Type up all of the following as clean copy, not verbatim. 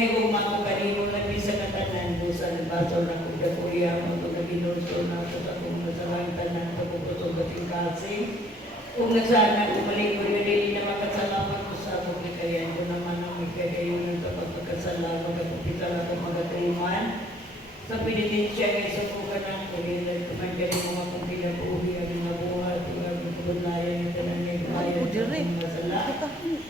Kaya kung makakanino na sa katanan mo sa nabasol na kung kakuya mo kung naginulso na sa kung nasalang tanan sa puputong bating kasi. Kung nagsana, umalik ko yun, hindi na makasalamat ko sa akong ikayan ko naman ang ikayayunan sa pagkakasalamat at pagkita na itong magatuman. Sa pinitensya ay sa kuka ng kulinan, kumangkari mo akong pinabuhi ang mga buhat, ang kabunlayan ng tanan niya, kumayan sa akong masala.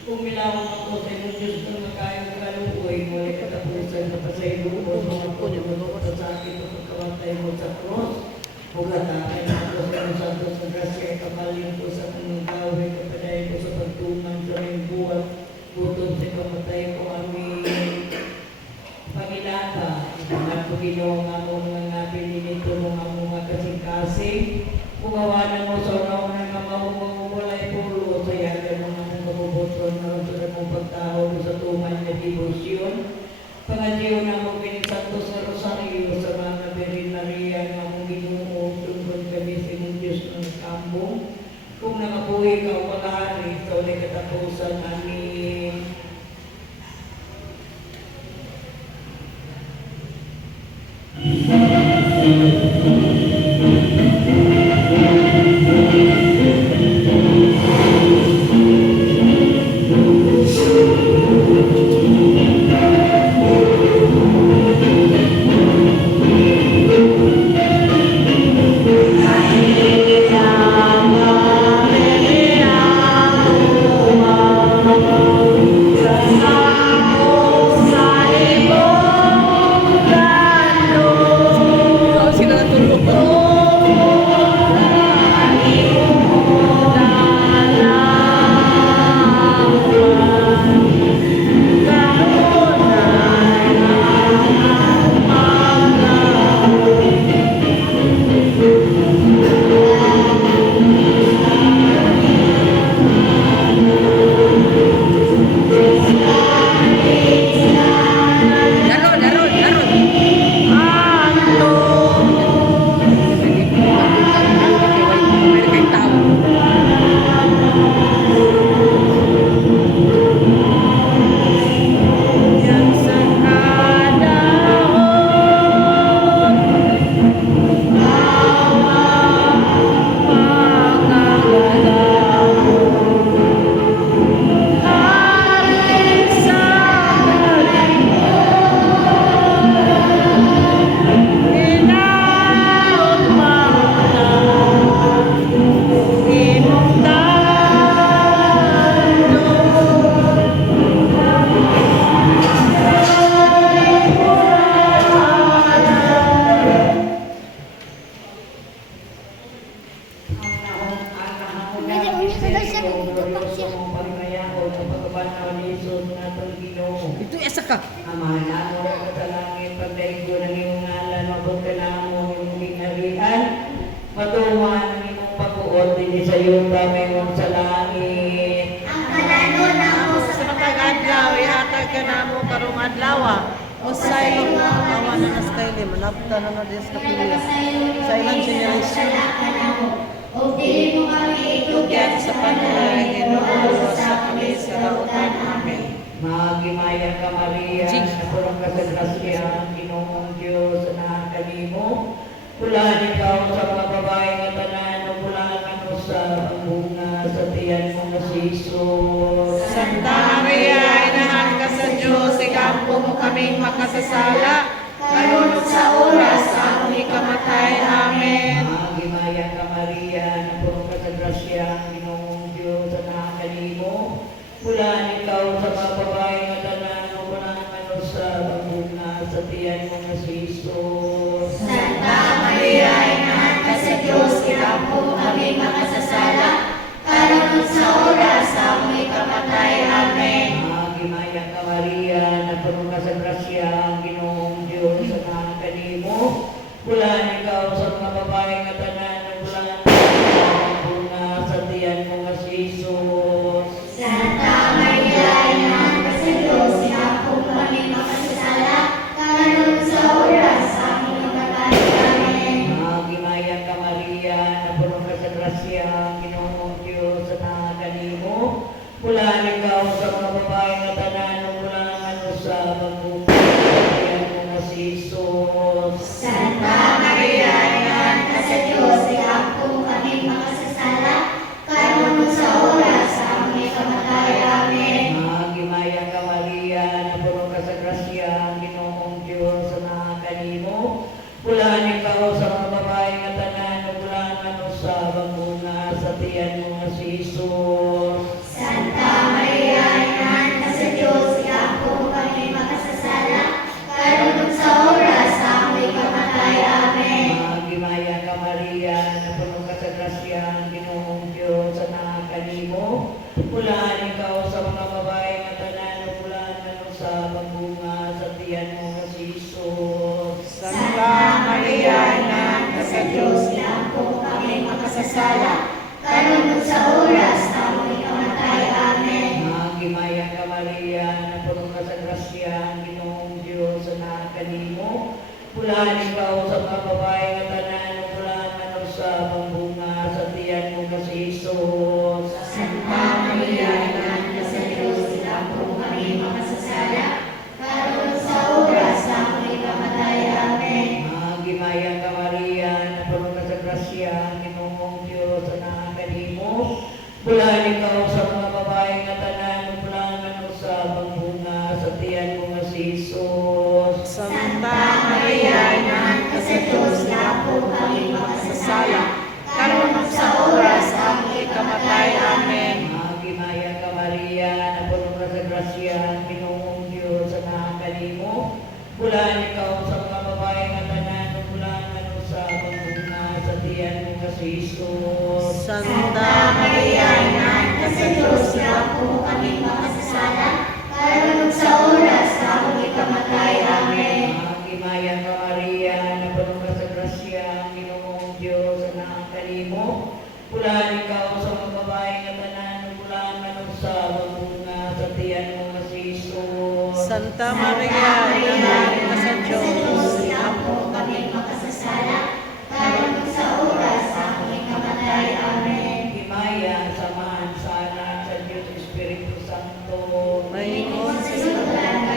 Kung milawang ako sa inyong Diyos na makayang kaluoy, muli katapusan na pa sa iluon, mga punimulot sa akin at pagkawatay mo sa cross. Pagkatakin ako sa inyong santos na grasya, kapaling ko sa kanyang gawin, kapaday ko sa pagtunang sa rin buwan, butong sa kamatay ko aming Pangilaba. At kung ginawa nga mo mga pininito mo nga mga kasing-kasing, kumawanan mo sa unaw na mamumulay pulo sa yagan mo nga mabubuton na rin sa mong pagtao sa tuman na debosyon. Pangadiyo na mo pinisanto sa Rosario sa mga Berinariya nga mong ginuo tungkol kami sa inyong Diyos ng kambong. Kung nakabuhi ka o pag-ahari sa ulit katapusan, amin. Ito esa ka. Amahan mo sa langit, pagdaig ko ng iyong ngalan, mabot ka na mo yung ginarihan, matuman ang iyong pagkuot, hindi sa iyong damay mo sa langit. Ang kalano na mo Sa matag-adlaw, ihatag ka na mo karong adlaw. O sa ilong awa na nas kaili, manapta na na Diyos na piliya. Sa ilang generation, o dili mo kami tugyan sa panulay, Ginoo sa kami sa lautan. Amen. Magimaya ka Maria, na purong ka sa grasya, Ginoong Diyos na kanimo. Pulaan ikaw sa mga babae nga tanan, o pulaan ako sa bunga sa tiyan mo na si Jesus. Santa Maria, inahan ka sa Diyos, ikampo mo kaming makasasala, kalunod sa oras sa aming ikamatay. Amen. Magimaya ka Maria, na purong ka sa grasya, Ginoong Diyos na kanimo. Pulaan ikaw sa mga babae nga tanan, o pulaan ako sa bunga sa tiyan mo na si Jesus. Santa Maria, inahan ka sa Diyos, ikampo mo kami makasasala, kalunod sa oras sa aming ikamatay. Amen. Magimaya ka Maria, na puno ka sa grasya, ang Ginoong Diyos na kanimo. Pulaan ikaw sa mga babae nga tanan, o pulaan ang bunga sa tiyan mo nga si Jesus. Santa Maria, inahan ka sa Diyos, ikampo mo kami makasasala, kalunod sa oras sa aming ikamatay. Amen. Magimaya ka Maria, na puno ka sa grasya, ang Ginoong Diyos na kanimo. Pulaan ikaw sa mga babae nga tanan, o pulaan sa bunga Jesus. Santa Maria, Ina ka sa Diyos, iampo kami makasasala, karon ug sa oras sa among ikamatay. Amen. Magimaya ka Maria, napuno ka sa grasya, ang Ginoong Diyos na kanimo. Pulahan ikaw sa mga babae nga tanan, ug pulahan sa bunga sa tiyan mo nga si Jesus. Santa Maria, Ina ka sa Diyos, iampo kami makasasala, karon ug sa oras sa among ikamatay. Amen. Magimaya ka Maria, napuno ka sa grasya, ang Ginoong Diyos na kanimo. Pulahan ikaw sa mga babae nga tanan, ug pulahan sa bunga sa tiyan mo nga si Jesus. Santa Maria, Ina ka sa Diyos, iampo kami makasasala, karon ug sa oras sa among ikamatay. Amen. Magimaya ka Maria, napuno ka sa grasya, ang Ginoong Diyos na kanimo. Pulahan ikaw sa mga babae nga tanan, ug pulahan sa bunga sa tiyan mo nga si Jesus. Santa Maria, Ina ka sa Diyos, iampo kami makasasala, karon ug sa oras sa among ikamatay. Amen. Magimaya ka Maria, napuno ka sa grasya, ang Ginoong Diyos na kanimo. Pulahan ikaw sa mga babae nga tanan, ug pulahan sa bunga sa tiyan mo nga si Jesus. Santa Maria, Ina ka sa Diyos, iampo kami makasasala, karon ug sa oras sa among ikamatay. Amen. Magimaya ka Maria, napuno ka sa grasya, ang Ginoong Diyos na kanimo. Pulahan ikaw sa mga babae nga tanan, ug pulahan sa bunga sa tiyan mo nga si Jesus. Santa Maria, Ina ka sa Diyos, iampo kami makasasala, karon ug sa oras sa among ikamatay. Amen. Magimaya ka Maria, napuno ka sa grasya, ang Ginoong Diyos na kanimo. Pulahan ikaw sa mga babae nga tanan, ug pulahan sa bunga sa tiyan mo nga si Jesus. Santa Maria, Ina ka sa Diyos, iampo kami makasasala, karon ug sa oras sa among ikamatay. Amen. Himaya, samahan sa anak sa Diyos Espiritu Santo. Mayroon sa simbahan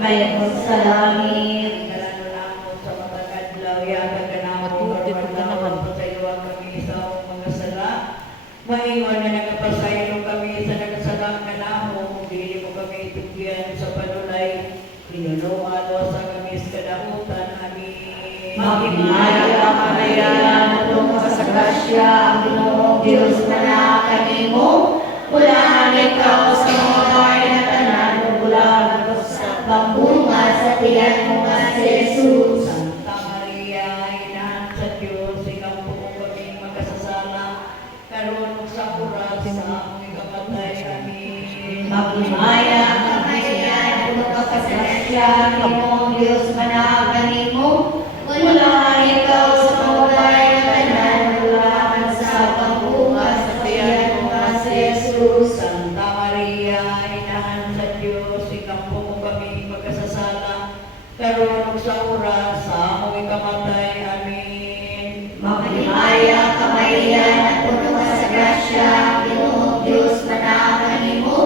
mayroon sa langit. Kalanulangkot sa matag adlaw, yatag ka na mo, Matuti ko karmadlaw, ganahan. pasayuan kami sa mga sala. Maingon na nagapasaylo kami sa nagasala ka na mo, dili mo kami tugyan sa panulay. Pinunuan mo sa kami sa kadautan, amin. Magmaya ka Maria, natulong ka sa grasya, ang Ginoong Diyos na kanimo. Pulahan ikaw sa mga bahay na tanan, pulahan sa pambunga sa tiyan mo nga si Jesus. Santa Maria, Inahan sa Diyos, ikaw po kami magkasasala, karon ug sa oras sa among ikamatay. Amin. Magmaya ka Maria, natulong ka sa grasya, ang Ginoong Diyos na kanimo. Pulahan ikaw sa mga bahay na tanan, pulahan sa pambunga sa tiyan mo nga si Jesus. Santa Maria, Inahan sa Diyos, ikaw po kami magkasasala, karon ug sa oras sa among ikamatay. Amin. Magmaya ka Maria, natulong ka sa grasya, ang Ginoong Diyos na kanimo.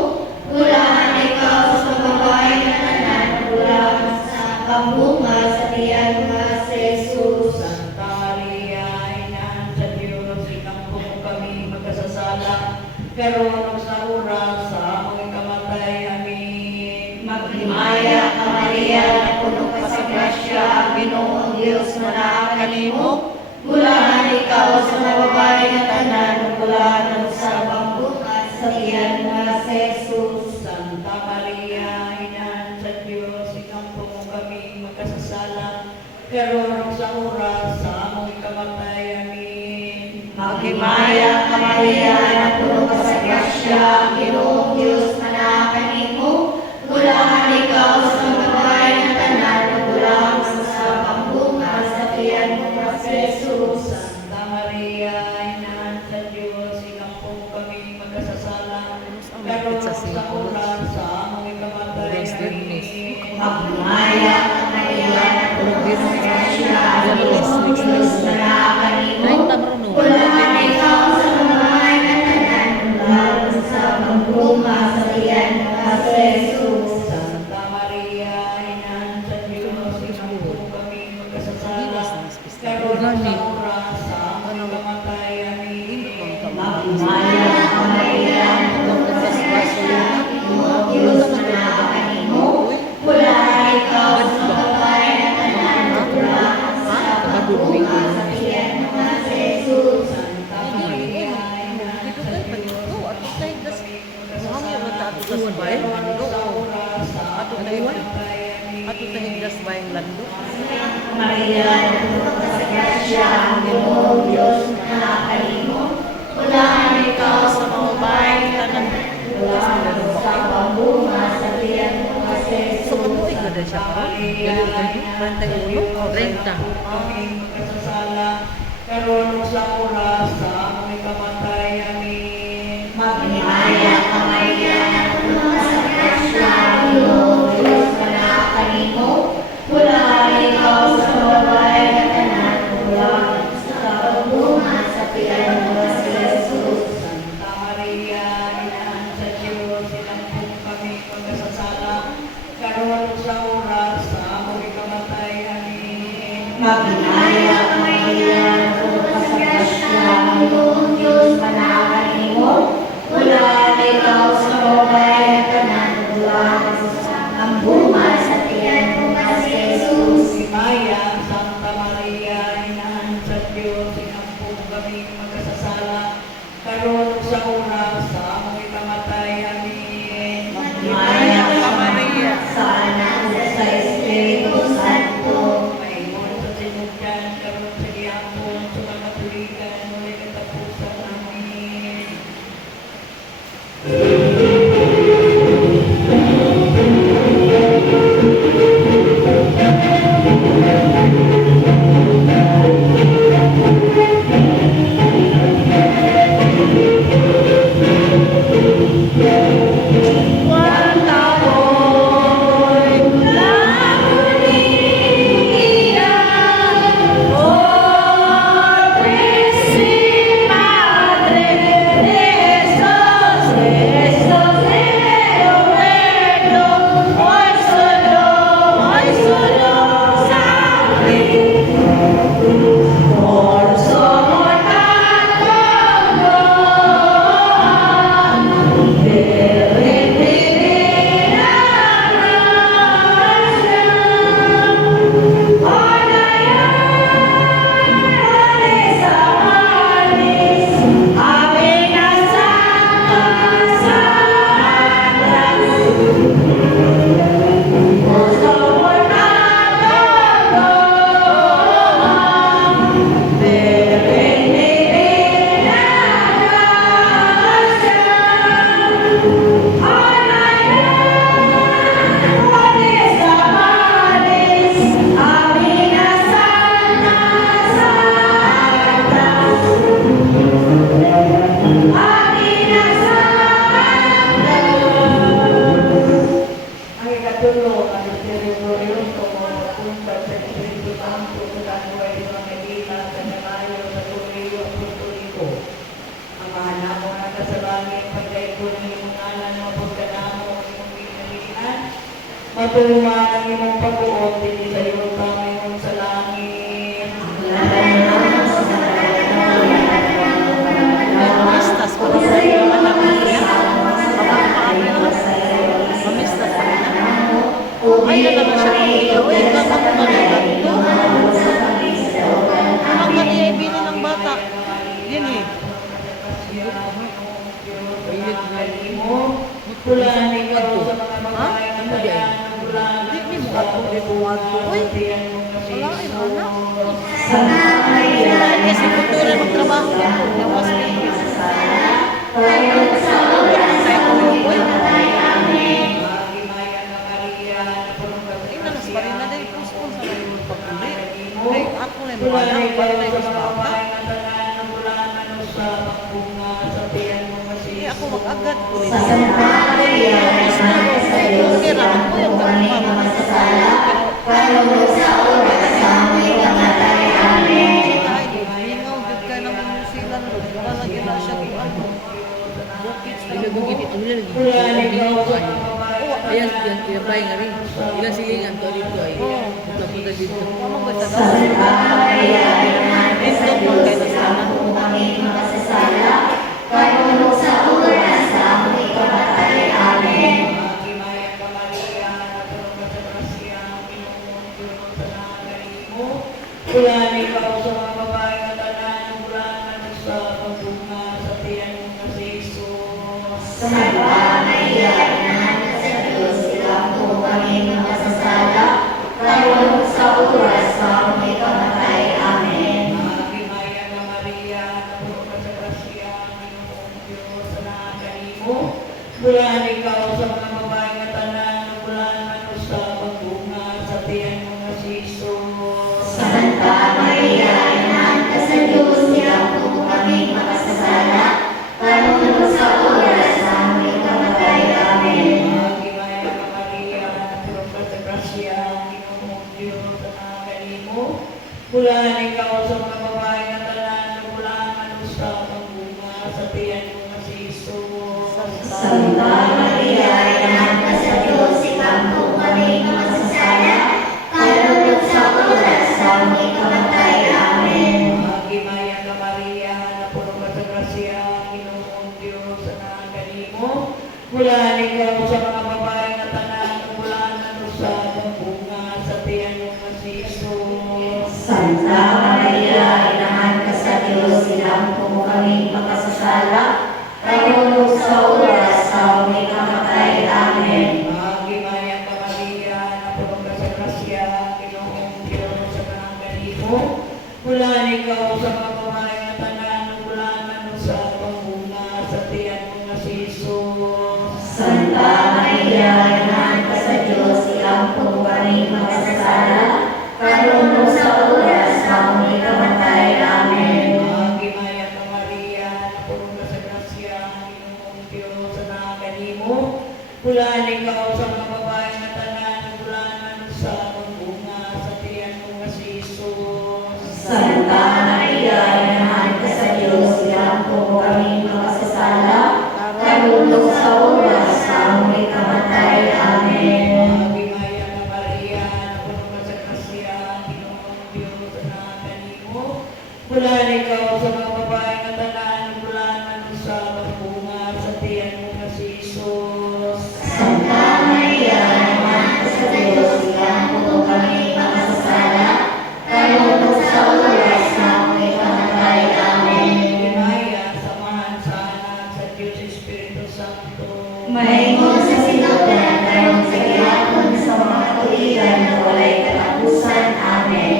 Pulahan ikaw sa mga bahay na tanan, pulahan sa pambunga sa tiyan mo nga si Jesus. Santa Maria, Inahan sa Diyos, ikaw po kami magkasasala, karon ug sa oras sa among ikamatay. Amin. Magmaya ka Maria, natulong ka sa grasya, ang Ginoong Diyos na kanimo. Pulahan ikaw sa mga bahay na tanan, pulahan sa pambunga sa tiyan mo nga si Jesus. Santa Maria, Inahan sa Diyos, ikaw po kami magkasasala, karon ug sa oras sa among ikamatay. Amin. Magmaya ka Maria, natulong ka sa grasya, ang Ginoong Diyos na kanimo. Pulahan ikaw sa mga bahay na tanan, pulahan sa pambunga sa tiyan mo nga si Jesus. Santa Maria, Inahan sa Diyos, ikaw po kami magkasasala, karon ug sa oras sa among ikamatay. Amin. Magmaya ka Maria, natulong ka sa grasya, ang Ginoong Diyos na kanimo. Pulahan ikaw sa mga bahay na tanan, pulahan sa pambunga sa tiyan mo nga si Jesus. Santa Maria, Inahan sa Diyos, ikaw po kami magkasasala, karon ug sa oras sa among ikamatay. Amin. Magmaya ka Maria, natulong ka sa grasya, ang Ginoong Diyos na kanimo. Pulahan ikaw sa mga bahay na tanan, pulahan sa pambunga sa tiyan mo nga si Jesus. Santa Maria, Inahan sa Diyos, Maria, natulong ka sa grasya, ang Ginoong Diyos na kanimo. Pulahan ikaw sa mga bahay na tanan, pulahan sa pambunga sa tiyan mo nga si Jesus. Karon ug sa oras sa among ikamatay. Amin. Magmaya ka Maria, natulong ka sa grasya, ang Ginoong Diyos na kanimo. Pulahan ikaw sa mga bahay na tanan, pulahan sa pambunga sa tiyan mo nga si Jesus. Santa Maria, Inahan sa Diyos, ikaw po kami magkasasala, karon ug sa oras sa among ikamatay. Amin. Magmaya ka Maria, natulong ka sa grasya, ang Ginoong Diyos na kanimo. Pulahan ikaw sa mga bahay na tanan, pulahan sa pambunga sa tiyan mo nga si Jesus. Maya, Santa Maria, Inahan sa Diyos, ikaw po kami magkasasala, karon ug sa oras sa among ikamatay. Amin. Magmaya ka Maria, sa Anak at sa Espiritu Santo. Maingon sa sinugdan, karon sa gihapon, sa mga tuligan, muli katapusan. Amin. Matuman ang imong pagbuot din sa iyo kami sa langit. Mamistas pa rin sa iyo, anak niya. Mamistas pa rin. Ay, na naman siya pag-iyo. Uy, bakit ako manilang ito? Ang kaniya ibili ng bata. Yan eh. Pulaan ikaw sa mga babae ng tayan, pulaan Hindi mo ka po ituwag ko. Uy, wala eh, anak. Kasi kultura magtrabaho ko. Lawas ko yung Inalas pa rin na dahil puspon sa layo pag-uli. Ay, ako na yung wala. Wala na yung bata. Eh, ako mag-agad ko. Okay, raman ko yung pag-umama. Mingaw, good ka ng New Zealand. Lalagyan na siya kung ano. Bukits na lang. Pulaan ikaw sa mga babae Ayan, yan bay nga rin. Ilang silingan to dito ay. Punta dito. Mamang ba ito daw? Ito po kayo na sana. Pulaan ikaw sa mga babae na tanan, pulaan sa pagbunga sa tiyan mo kasi Jesus. Magimaya na Maria, napuno ka sa grasya, Ginoong Diyos, anak kanimo. Pulaan ikaw sa mga babae na tanan, pulaan sa pagbunga sa tiyan mo kasi Jesus. Magimaya ka Maria, napuno ka sa grasya, Ginoong Diyos, anak kanimo. Pulaan ikaw sa mga babae na tanan, pulaan sa pagbunga sa tiyan mo kasi Jesus. Magimaya ka Maria, napuno ka sa grasya, Ginoong Diyos, anak kanimo. Pulaan ikaw sa mga babae na tanan, pulaan sa pagbunga sa tiyan mo kasi Jesus. Magimaya ka Maria, napuno ka sa grasya, Ginoong Diyos, anak kanimo. Pulaan ikaw sa mga babae na tanan, pulaan sa pagbunga sa tiyan mo kasi Jesus. Magimaya ka Maria, napuno ka sa grasya, Ginoong Diyos, anak kanimo. Pulaan ikaw sa mga babae na tanan, pulaan sa pagbunga sa tiyan mo kasi Jesus. Magimaya ka Maria, napuno ka sa grasya, Ginoong Diyos, anak kanimo. Pulaan ikaw sa mga babae na tanan, pulaan sa pagbunga sa tiyan mo kasi Jesus. Magimaya, samahan sa anak sa Diyos Espiritu Santo. Maingon sa sinugdan karon sa gihapon sa mga tuigan na walay katapusan. Amen.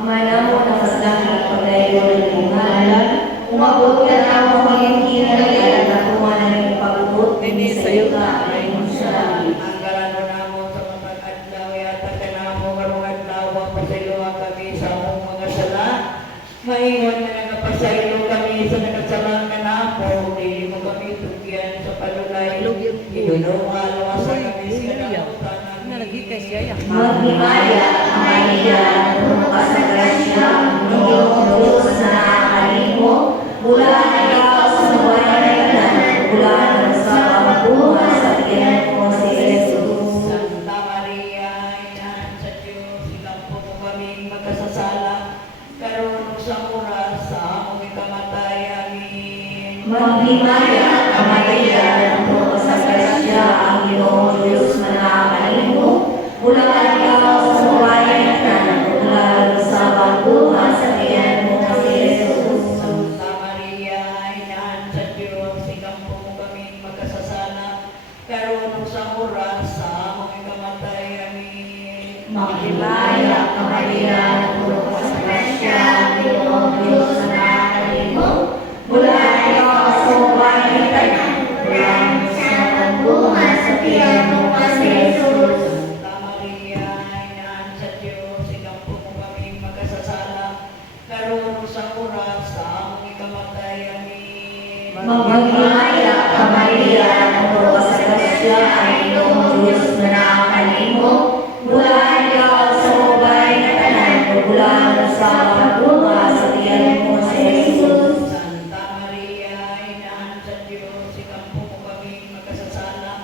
Amanamo na sa langit pagdayo ng bungalan, umabot ka na mo pangingkinan at natuwa na ng pagubot, Nini, sa'yo ka ay musyari. Ang galano namo sa matag adlaw yata ka namo karong adlaw pasaylo kami sa among mga sala. Maingon na nagapasaylo kami sa nagkasalang na namo, dili mo kami tugyan sa palulay. Inunuwa-luwasan kami sa kanamutan Nalagi kay siya ya. Maghimaya ang Maria, puno ka sa grasya, ng iyong Diyos na nakakalimo, mula na ikaw sa buhay na kanan, mula na sa pagbuha sa tiyan mo si Jesus. Santa Maria, Inahan sa Diyos, ilampo mo kaming magkasasala, karon ug sa oras sa among ikamatay. Amen. Maghimaya ang Maria, puno ka sa grasya, ang iyong Diyos na nakakalimo, mula na ikaw sa buhay na kanan, mula na sa pagbuha sa tiyan mo si Jesus. Santa Maria, Inahan sa Diyos, ilampo mo kaming magkasasala, karon ug sa oras sa among ikamatay. Amen. Maghimaya ka Maria, puno ka sa grasya, ang iyong Diyos na nakakalimo, mula na ikaw sa buhay na kanan, mula na sa pagbuha sa tiyan mo si Jesus. Santa Maria, Inahan sa Diyos, ilampo mo kaming magkasasala, karon ug sa oras sa among ikamatay. Amen. Maghimaya ka Maria, puno ka sa grasya, ang iyong Diyos na nakakalimo, mula na ikaw sa buhay na kanan, mula na sa pagbuha sa tiyan mo si Jesus. Santa Maria, Inahan sa Diyos, ilampo mo kaming magkasasala,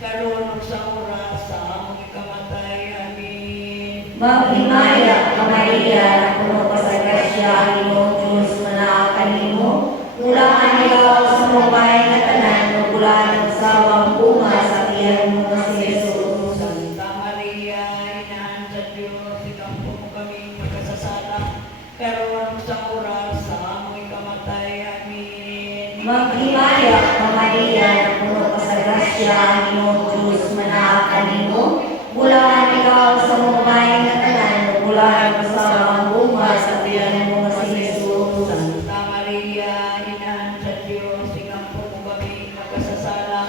karon ug sa oras sa among ikamatay. Amen. Maghimaya ka Maria, puno ka sa grasya, ang iyong Diyos na nakakalimo, mula na ikaw sa buhay na kanan, mula na sa pagbuha sa tiyan mo si Jesus. Santa Maria, Inahan sa Diyos, ilampo mo kaming magkasasala, karon ug sa oras sa among ikamatay. Amen. Maghimaya ka Maria, puno ka sa grasya, ang iyong Diyos na nakakalimo, mula na ikaw sa buhay na kanan, mula na sa pagbuha sa tiyan mo si Jesus. Santa Maria, Inahan sa Diyos, ilampo mo kaming magkasasala,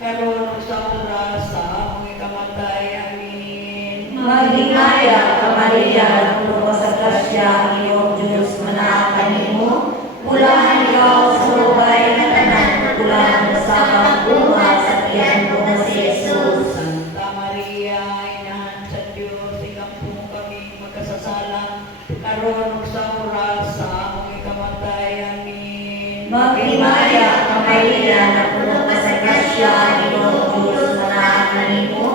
karon ug sa oras sa among ikamatay. Amen. Maghimaya ka Maria, puno ka sa grasya, ang iyong Diyos na nakakalimo, mula na ikaw sa buhay na kanan, mula na sa pagbuha sa tiyan mo si Jesus. Santa Maria, Inahan sa Diyos, ilampo mo kaming magkasasala, karon ug sa oras sa among ikamatay. Amen. Maghimaya ka Maria, puno ka sa grasya, ang iyong Diyos na nakakalimo,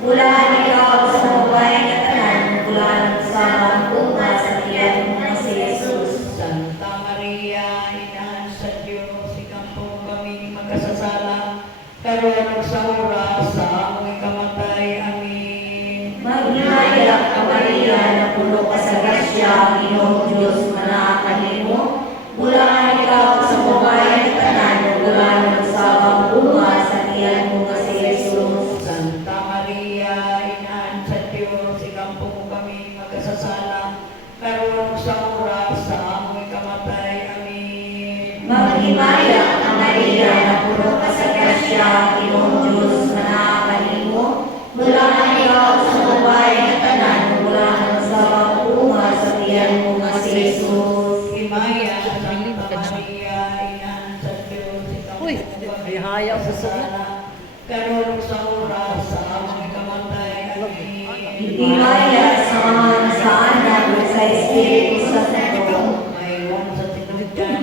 mula na ikaw sa buhay na kanan, mula na sa pagbuha sa tiyan mo si Jesus. Santa Maria, Inahan sa Diyos, ilampo mo kaming magkasasala, karon ug sa oras sa among ikamatay. Amen. Maghimaya ka Maria, puno ka sa grasya, ang iyong Diyos na nakakalimo, mula na ikaw sa buhay na kanan, mula na sa pagbuha sa tiyan mo si Jesus. Santa Maria, Inahan sa Diyos, ilampo mo kaming magkasasala, karon ug sa oras sa among ikamatay. Amen. Maghimaya ka Maria, puno ka sa grasya, ang iyong Diyos na nakakalimo, mula na ikaw sa buhay na kanan, mula na sa pagbuha sa tiyan mo si Jesus. Himaya, Santa Maria, Inahan sa Diyos, ilampo Uy, mo kaming ihaya ang busog na. magkasasala, karon ug sa oras sa among ikamatay. Amen. Himaya sa mga nasaanan sa Espiritu Santo. Mayroon sa tinugdan,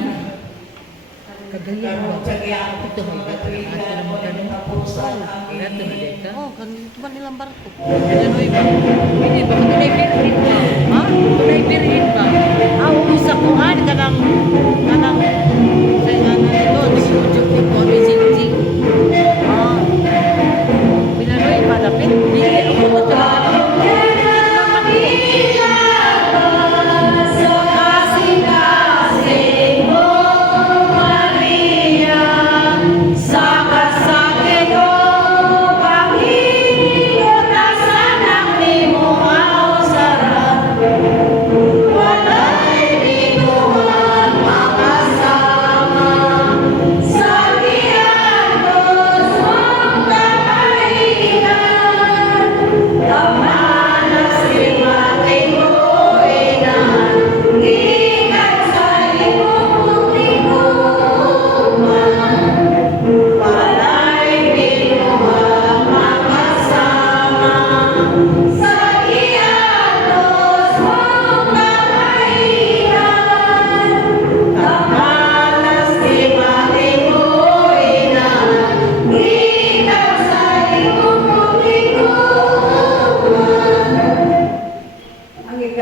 Kagayan karon mo. sa giyang Ito sa may mga bata. tuwigan mo na katapusan. Ato na Amen. dito. Oh, kan tuman nilang barko. Ano iba? Hindi ba tunay birhin ba? Ha? Tunay birhin ba? Sa kuan kanang sa ano ito, disujud ko ko jing. Ah. Pinanoy pa dapat. Hindi ako mo talaga. Sa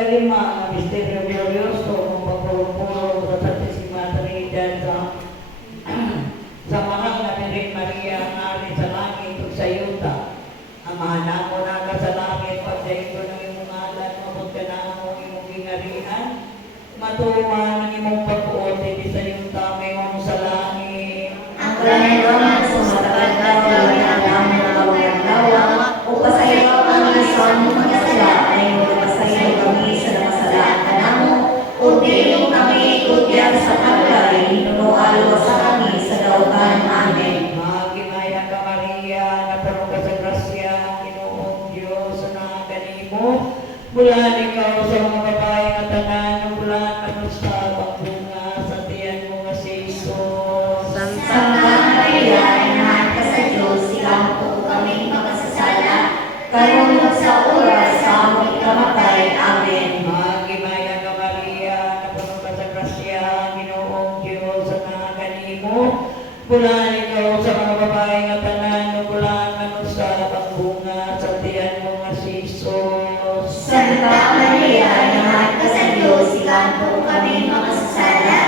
ikalima, ang misteryo glorioso, ang pagpupuro sa Santisima Trinidad sa mahal na Birhen Maria, ang ari sa langit ug sa yuta. Amahan mo na ka sa langit, pagdaito ng imong ngalan, mabot ka na mo imong gingarihan, matuwa ng imong pagkuot, hindi sa yuta, may mo sa langit. Ang kalangit sa matagad na wala na namin na kawaglawa, upasayaw kami sa among mga sala, ay upasayaw kami sa nakasalaan namo, o di kami ikutyan sa kalay, nunualo sa kami sa dautan. Amen. Magimaya ka Maria, napuno ka sa grasya, ang Ginoong Diyos na kanimo. Bulan ikaw sa mga babae na tanan, bulan ano sa pagbunga sa tiyan mo nga si Jesus. Santa Maria, inahan ka sa Diyos, ikampo kami makasasala, karunod sa oras sa aming kamatay. Amen. Magimaya ka Maria, napuno ka sa grasya, ang Ginoong Diyos na kanimo. Bulan ikaw sa mga babae nga tanan, bulan ano sa pagbunga sa tiyan mo nga si Jesus. Santa Maria, inahan ka sa Diyos, ikampo kami makasasala,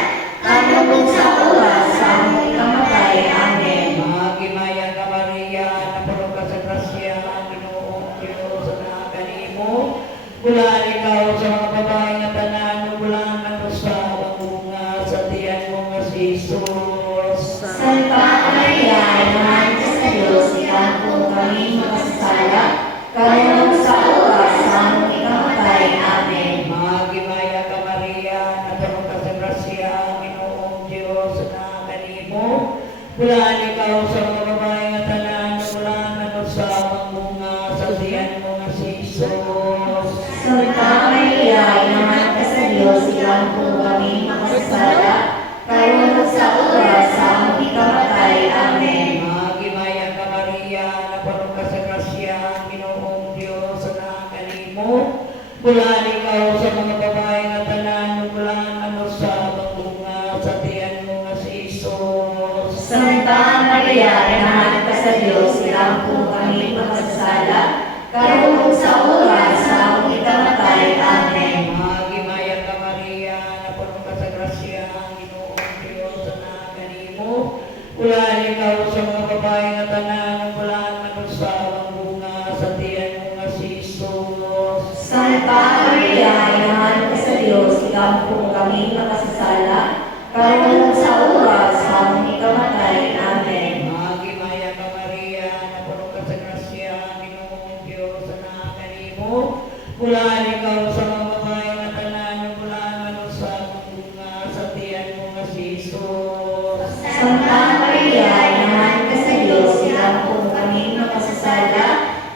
karunod sa oras sa aming kamatay. Amen. Magimaya ka Maria, napuno ka sa grasya, ang Ginoong Diyos na kanimo. Bulan ikaw sa mga babae nga tanan, bulan ano sa pagbunga sa tiyan mo nga si Jesus. Santa Maria, inahan ka sa Diyos, ikampo kami makasasala, karunod sa oras sa aming kamatay. Amen. Magimaya ka Maria, napuno ka sa grasya, ang Ginoong Diyos na kanimo. Bulan ikaw sa mga babae nga tanan, bulan ano sa pagbunga sa tiyan mo nga si Jesus. Santa Maria, inahan ka sa Diyos, ikampo kami makasasala, karunod sa oras sa aming kamatay. Amen. Magimaya ka Maria, napuno ka sa grasya, ang Ginoong Diyos na kanimo. Bulan ikaw sa mga babae nga tanan, bulan ano sa pagbunga sa tiyan mo nga si Jesus. Santa Maria, inahan ka sa Diyos, ikampo kami makasasala, karunod sa oras sa aming kamatay. Amen. Magimaya ka Maria, napuno ka sa grasya, ang Ginoong Diyos na kanimo. Bulan ikaw sa mga babae nga tanan, bulan ano sa pagbunga sa tiyan mo nga si Jesus. Santa Maria, inahan ka sa Diyos, ikampo kami makasasala, karunod sa oras sa aming kamatay. Amen. Magimaya ka Maria, napuno ka sa grasya, ang Ginoong Diyos na kanimo. Bulan ikaw sa mga babae nga tanan, bulan ano sa pagbunga sa tiyan mo nga si Jesus. Santa Maria, inahan ka sa Diyos, ikampo kami makasasala,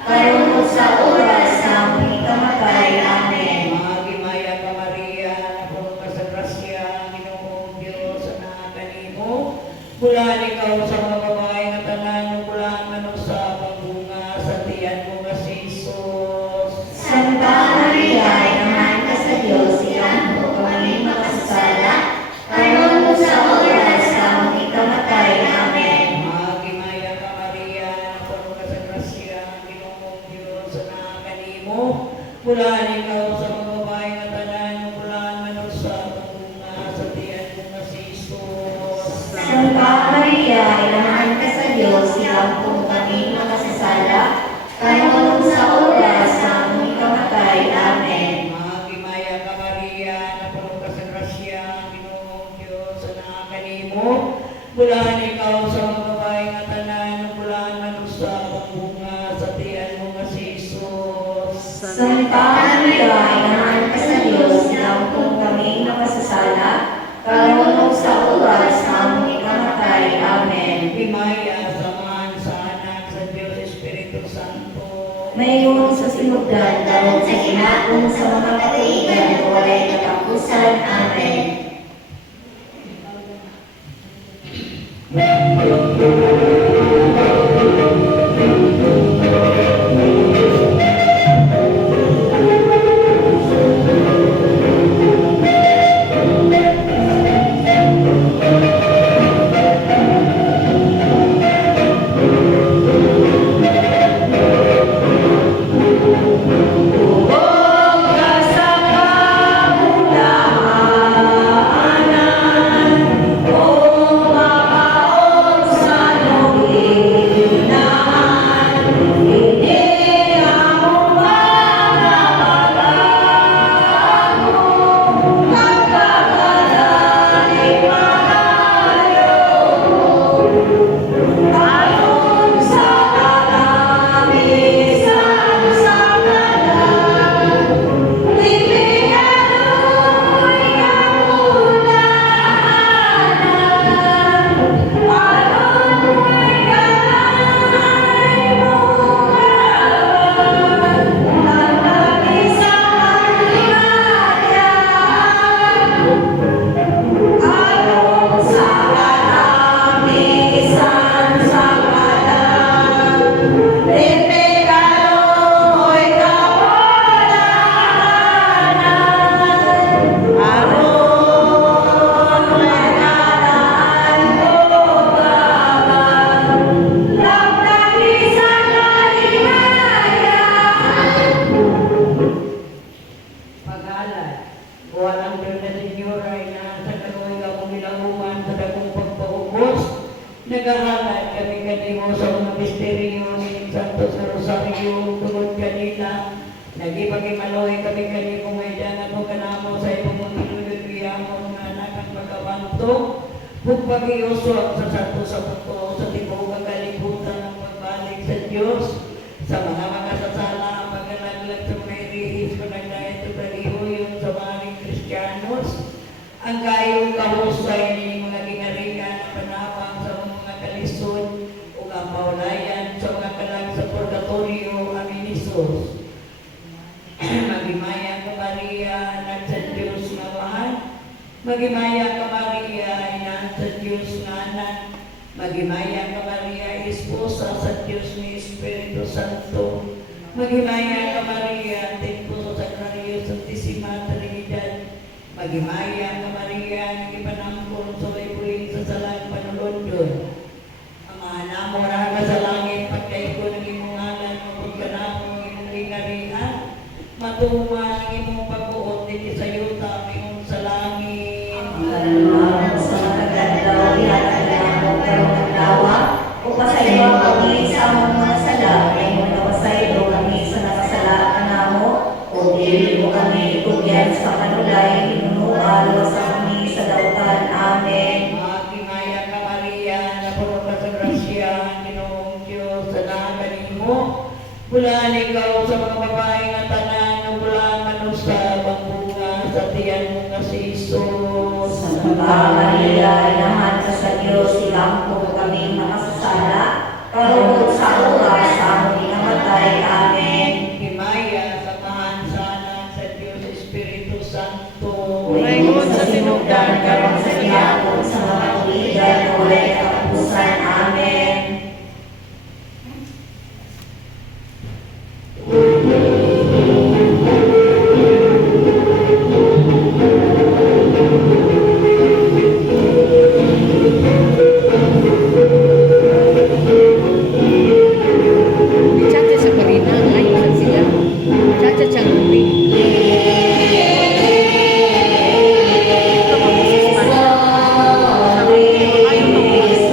karunod sa oras sa aming kamatay. Amen. Magimaya ka Maria, napuno ka sa grasya, ang Ginoong Diyos na kanimo. Bulan ikaw sa mga babae nga tanan, bulan ano sa pagbunga sa tiyan mo nga si Jesus. Santa Maria, inahan ka sa Diyos, ikampo kami makasasala, karunod sa oras sa aming kamatay. Amen. Magimaya ka Maria, napuno ka sa grasya, ang Ginoong Diyos na kanimo. Bulan ikaw sa mga babae nga tanan, bulan ano sa pagbunga sa tiyan mo nga si Jesus. Santa Maria, inahan ka sa Diyos, ikampo kami makasasala, karunod sa oras sa aming kamatay. Amen. Magimaya ka Maria, napuno ka sa grasya, ang Ginoong Diyos na kanimo. Bulan ikaw sa mga babae nga tanan, bulan ano sa pagbunga sa tiyan mo nga si Jesus. Santa Maria, inahan ka sa Diyos, ikampo kami makasasala, karunod sa oras sa aming kamatay. Amen. Himaya sa Ama, sa Anak, sa Diyos Espiritu Santo. Mayroon sa sinugdan, daron sa ginatong sa mga katuigan, walay katapusan. Amen. Bumong ka sa pag-alay. Walang doon na senyora na sa kanoy akong nilaungan sa dakong pagpaubos. Nagahalay kami kanimo sa mga misteryo ni Santo sa Rosario tungod kanila. Nagipagimaloy kami kanimo may danan mo kanamo sa imong mga pinulunuyamon nga anak ang pagkawanto. Pagpag-iusok sa Santo sa puto sa tibok ang kalibutan ng pagbalik sa Diyos. Sa mga makasasala ang pagkalaglag sa mga irihis panagdaya sa pag-ihuyon sa maraming Kristiyanos. Ang kayong kahusay ni mga ginarikan na panawang sa mga kalisod o ang maulayan sa mga kalag sa purgatorio. Amin Isus. Magimaya ka Maria, anak sa Diyos na mahal. Magimaya ka Maria, anak sa Diyos na anak. Magimaya ka Maria, esposa sa Diyos ni Espiritu Santo. Magimaya ka Maria, tempo sa Sagrario Santissima Trinidad. Magimaya ka Maria, nagipanampon sa libuin sa salang panulundon. Ang mga namora ka sa langit, pagkay ko ng imong ngalan, mapod ka na akong imong lingarihan. Matuwa ng imong pagbuot din sa yuta, mingon sa langit. Kaluluwa sa mataganda, ihatag na ako karong naglawa, upasayo kami sa among mga sala, kay mo napasaylo kami sa nakasala ka namo, o dili mo kami itugyan sa kanulay, hinunuan sa kami sa dautan. Amen. Magimaya ka Maria, na puno ka sa grasya, Ginoong Diyos, sa naman mo. Bulaan ikaw sa mga babae nga tanan, na bulaan manusab ang bunga sa tiyan mo nga si Jesus. Santa Maria, inahan ka sa Diyos, ilampo kami makasasala, karong sa oras sa among inamatay. Amen. Himaya sa mahansanan sa Diyos Espiritu Santo. Mayroon sa sinugdan, karon sa Yapon sa mga tuligan, ulay katapusan. Amen. Chacha sa Karina, ayun sila. Chacha sa Rupi. Ito pa po si Spanish. Ayaw pa po.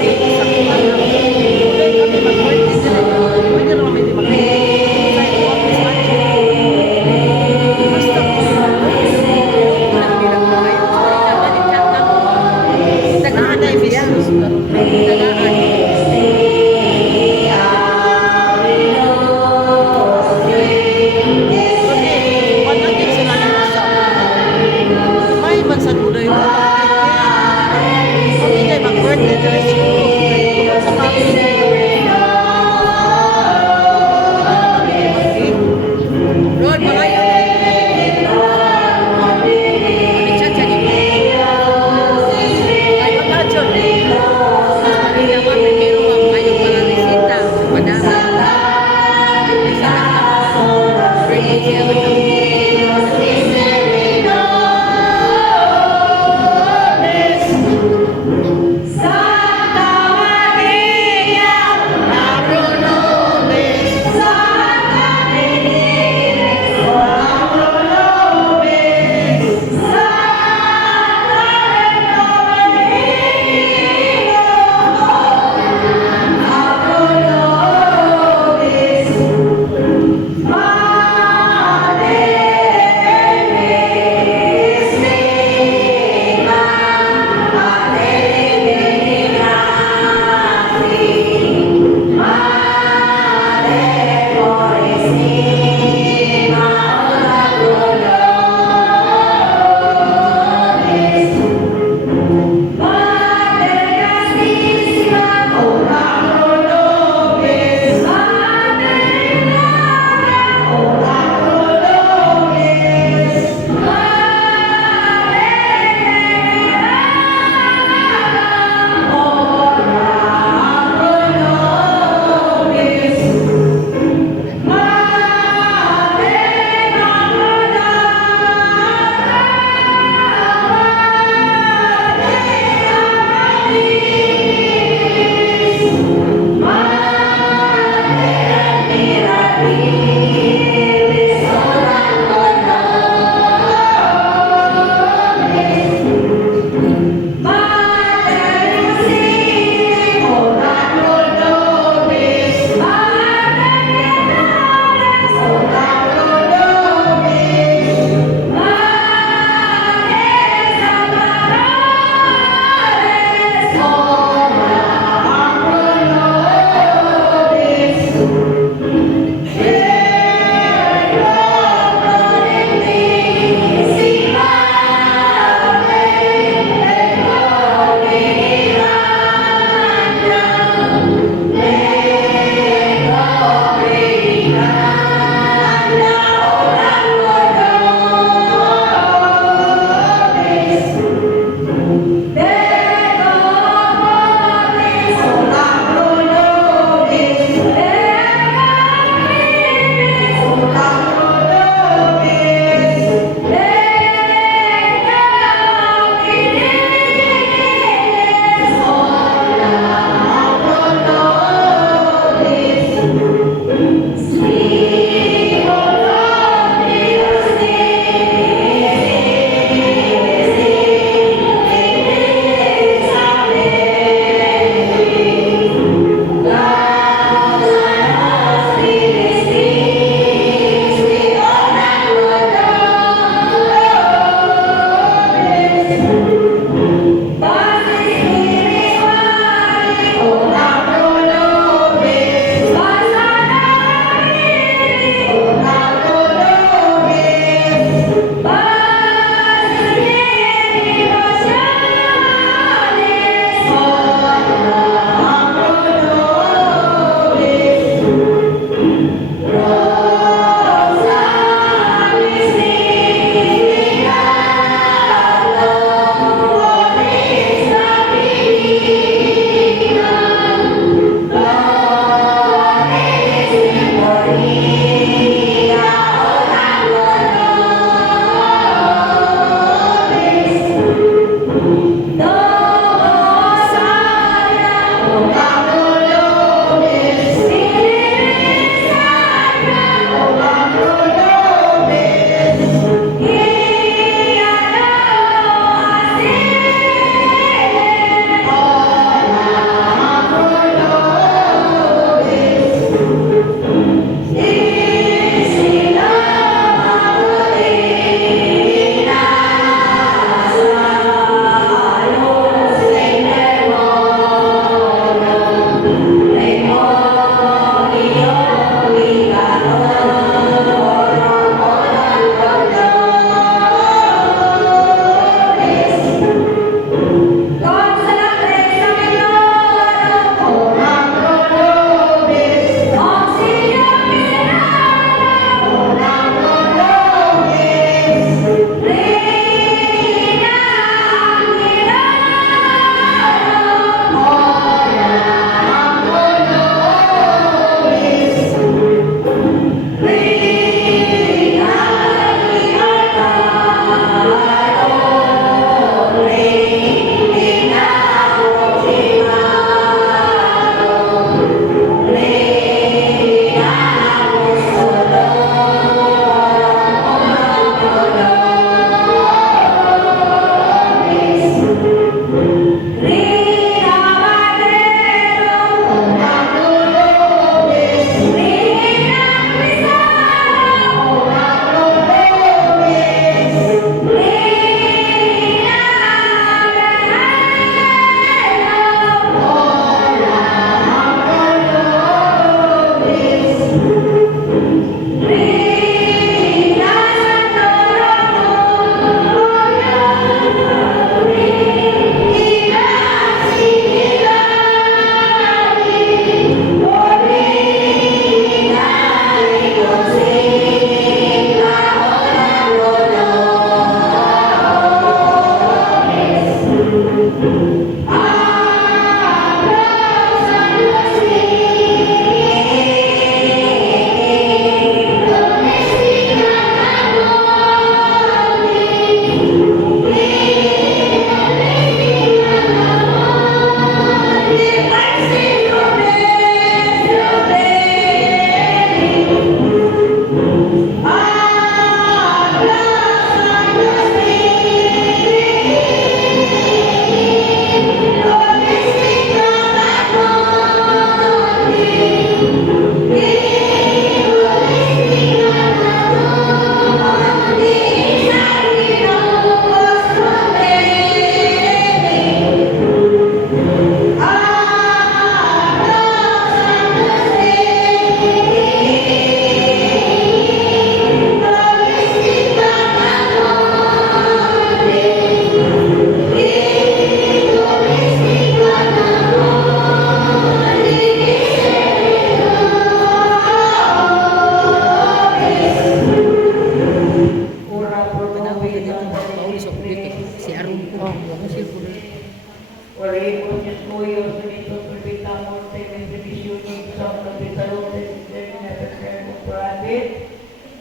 Oremos después benito permitamos de bendición y santo de salud eterna eterno private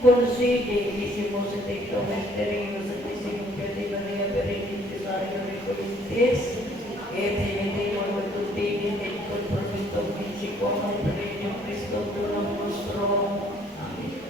considerísimos texto misterioso santísimo que de María Peregrina Rosario de Corintios evidentemente con tutti e con promesso fisico con premio Cristo Dio nostro. Amen.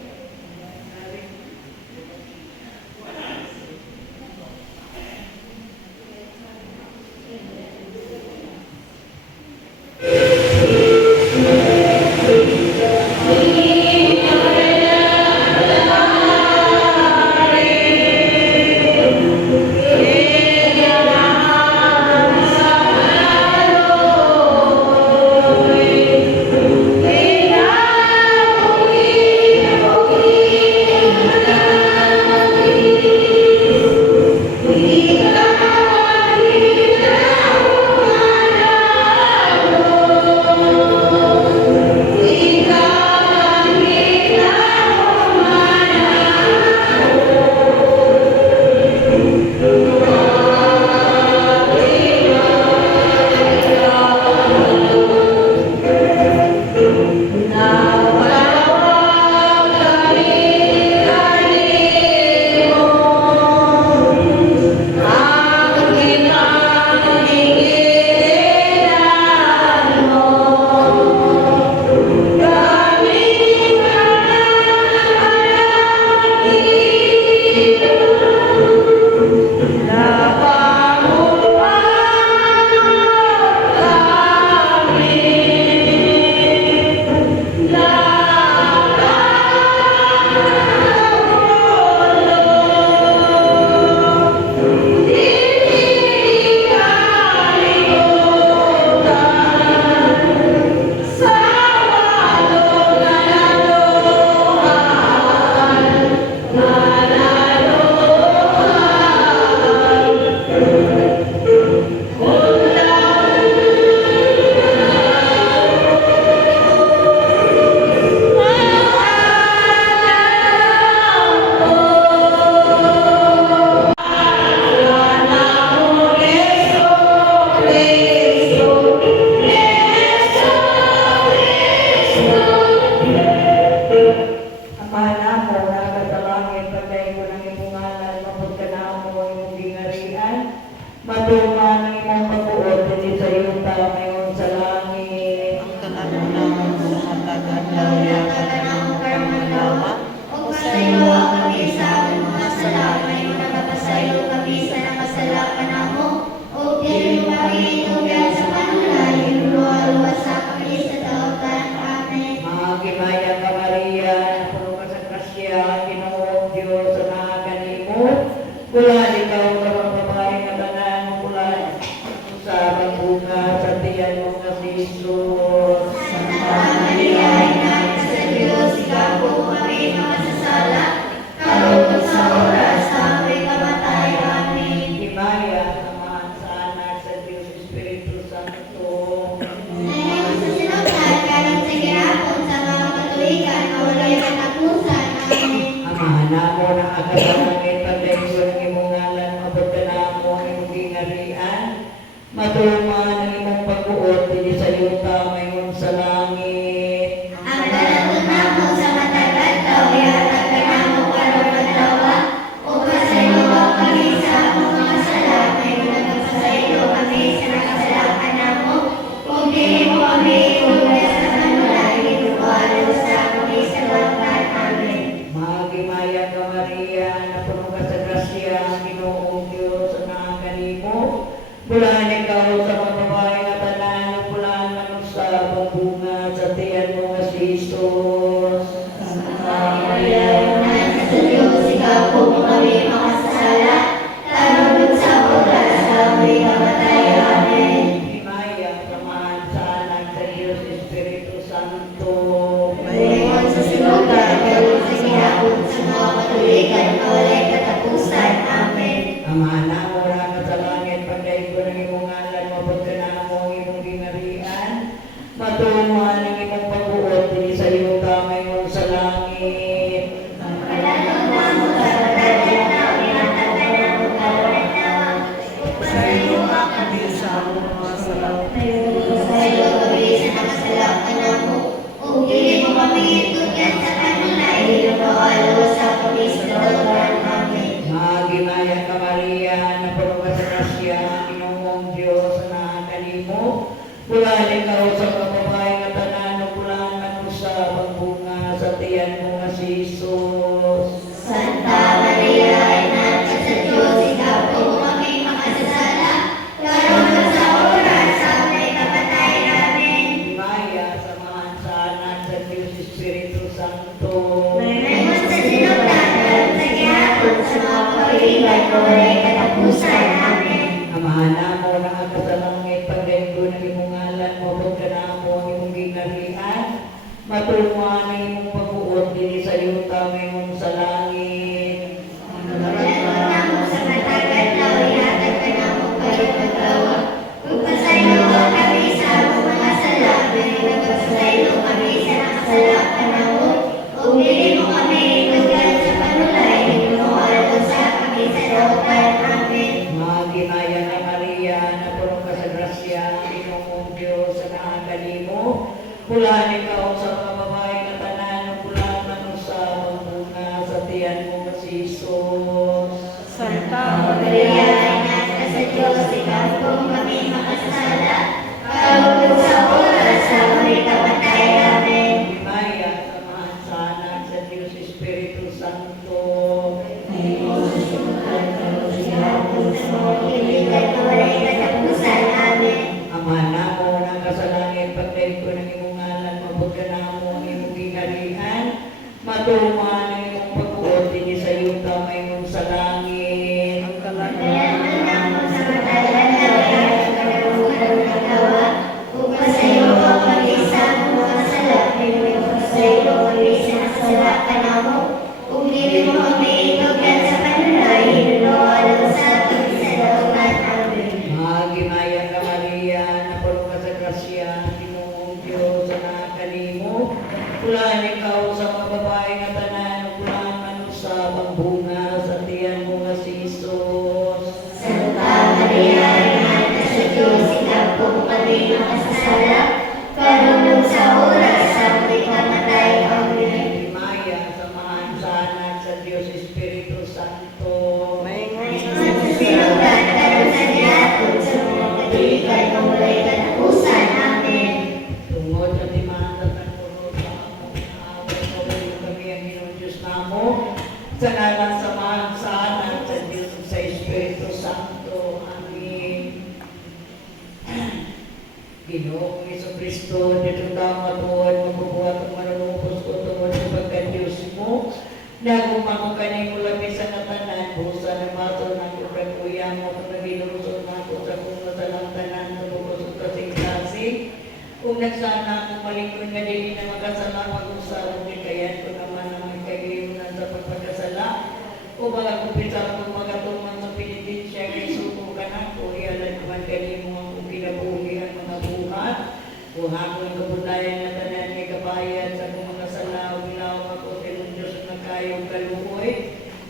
walay katapusan. Amen. Amahan mo na ang kasalangit, pagdayo ng imong ngalan mo, pagkana mo ang imong ginarian, matulungan ang imong pag-uot, dili sa yuta, mayroong sa langit. Pagdalaman namo sa matagal na ihatag ka namo kayo pagkawa. Pagpasaylo kami sa among mga sala, pagpasaylo kami sa nakasala ka namo. Kung dili mo kami inugan sa panulay, inuwal sa kami sa dautan. Amen. Mga ginaya na Maria, na purong ka sa grasya, Pinoong Diyos, sa nakakali mo, pulaan ikaw sa mga babae na tanan, pulaan man sa bunga sa tiyan mo si Jesus. Santa Maria, Ina ka sa Diyos, ikaw kung kami makasala, kalugod sa oras sa aming kamatay. Amen. Ginaya sa mga sanak sa Diyos Espiritu Santo. Amana mo ng kasalangit, pagdayo ko ng imong ngalan, mabugana mo ang imong ginarian, matulungan ang imong pag-uot, dili sa yuta, mayroong sa langit. ang kalan Mga ginaya ka Maria, na purong ka sa grasya, Pinoong Diyos, sa nakakali mo, pulaan ikaw sa mga babae nga tanan, pulaan man sa pagbunga sa tiyan mo nga si Jesus. Himaya sa mahal sanak sa Diyos Espiritu Santo. maingon Tungod sa timanda ng puno sa among away, pagdayo kami ang Ginoong Diyos namo, sa ngalan sa mahal sanak sa Diyos sa Espiritu Santo. Amen. Ginoong Jesucristo, dito daw matuon, magbubuhat ang manunupos ko tungod sa pagka-Diyos mo, nagumako ka ni mula sa katanan, busa ng mato ng kuya mo, kung naginurusot na ako sa kung masalang tanan, nabubusot kasing klaseng, kung nagsana akong malingkod nga dili na magkasala, mag-usarong din kayan ko naman ang may kagayunan sa pagpagkasala, o mga kumpisar kong magatuman sa pinitensya, kay suko ka na, iyalan naman kanimo ang kinabuhi ang mga buhat, kung ako ang kabunayan na tanan ngay kabayan sa kong mga sala, bilaw ako sa imong Diyos na kayong kaluoy,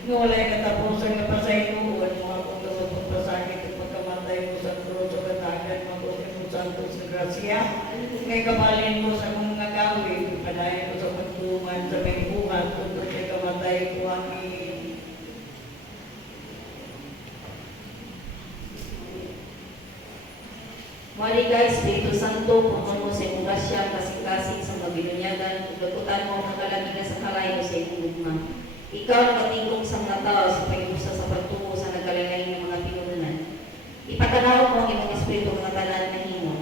nga walay katapusan nga pasayloon mo akong gawag pagpasakit at pagkamatay mo sa krus o katagan mo ako sa imong santos na grasya, ngay kabalin mo sa kong mga gawin, padayan mo sa pagtuman sa may buhat, kung kay kamatay ko. Amen. Mali guys, Espiritu Santo, puno mo sa imong grasya, kasing-kasing sa mga binunyagan, pagdakutan mo ang kalagigan sa kalayo sa imong lugma. Ikaw nakatingkong sa mga tao sa pag-iusa sa pagtuo sa nagkalain ng mga pinunan. Ipatanaw mo ang imong Espiritu mga tanan na himo.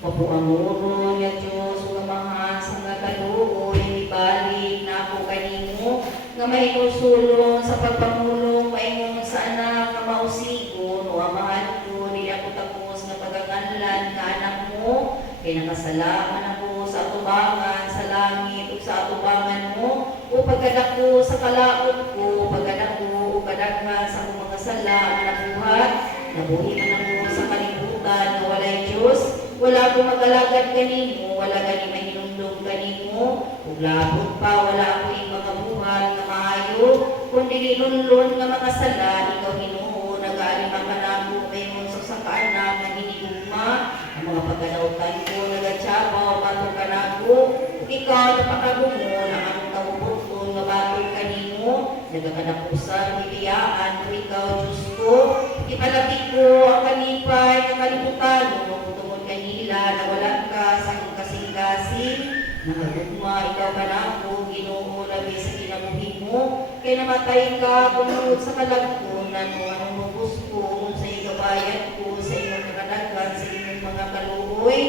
Mapuamuro niya Diyos, umamahan sa mga kaluoy, ibalik na ako kanimo, nga may sulong sa pagpamulong, maingong sa anak na mausigon, o amahan ko, di ako tapos na pagaganlan ka anak mo, kay nakasalaman ako sa atubangan sa langit o sa atubangan mo, o pagkadako sa kalaot ko, pagkadako o kadaghan sa akong mga sala na nabuhat, nabuhi man ako sa kalibutan na walay Diyos, wala akong mag-alagad kanimo, wala gani mahinumdum kanimo, ug labot pa wala akong mga buhat nga maayo, kundi linulon nga mga sala, ikaw Ginoo, nag-aalima ka namo mayon sa kaanak nga hinigugma, ang mga pagkadautan ko nagatsabaw, bato ka nako, ug ikaw napakagumo na ang kabubuton nga bato kanimo, nagakadapusan, hiliyaan, ug ikaw Diyos ko, ipalapit ko ang kalipay ng kalibutan, tungod kanila na wala ka sa iyong kasing-kasing, nakagugma, ikaw ka na ako, Ginoo, labi sa kinabuhi mo, kaya namatay ka, tungod sa kalagkunan mo, anong lubos ko, sa iyong kabayan ko, sa iyong nakadagan, sa iyong mga kaluoy,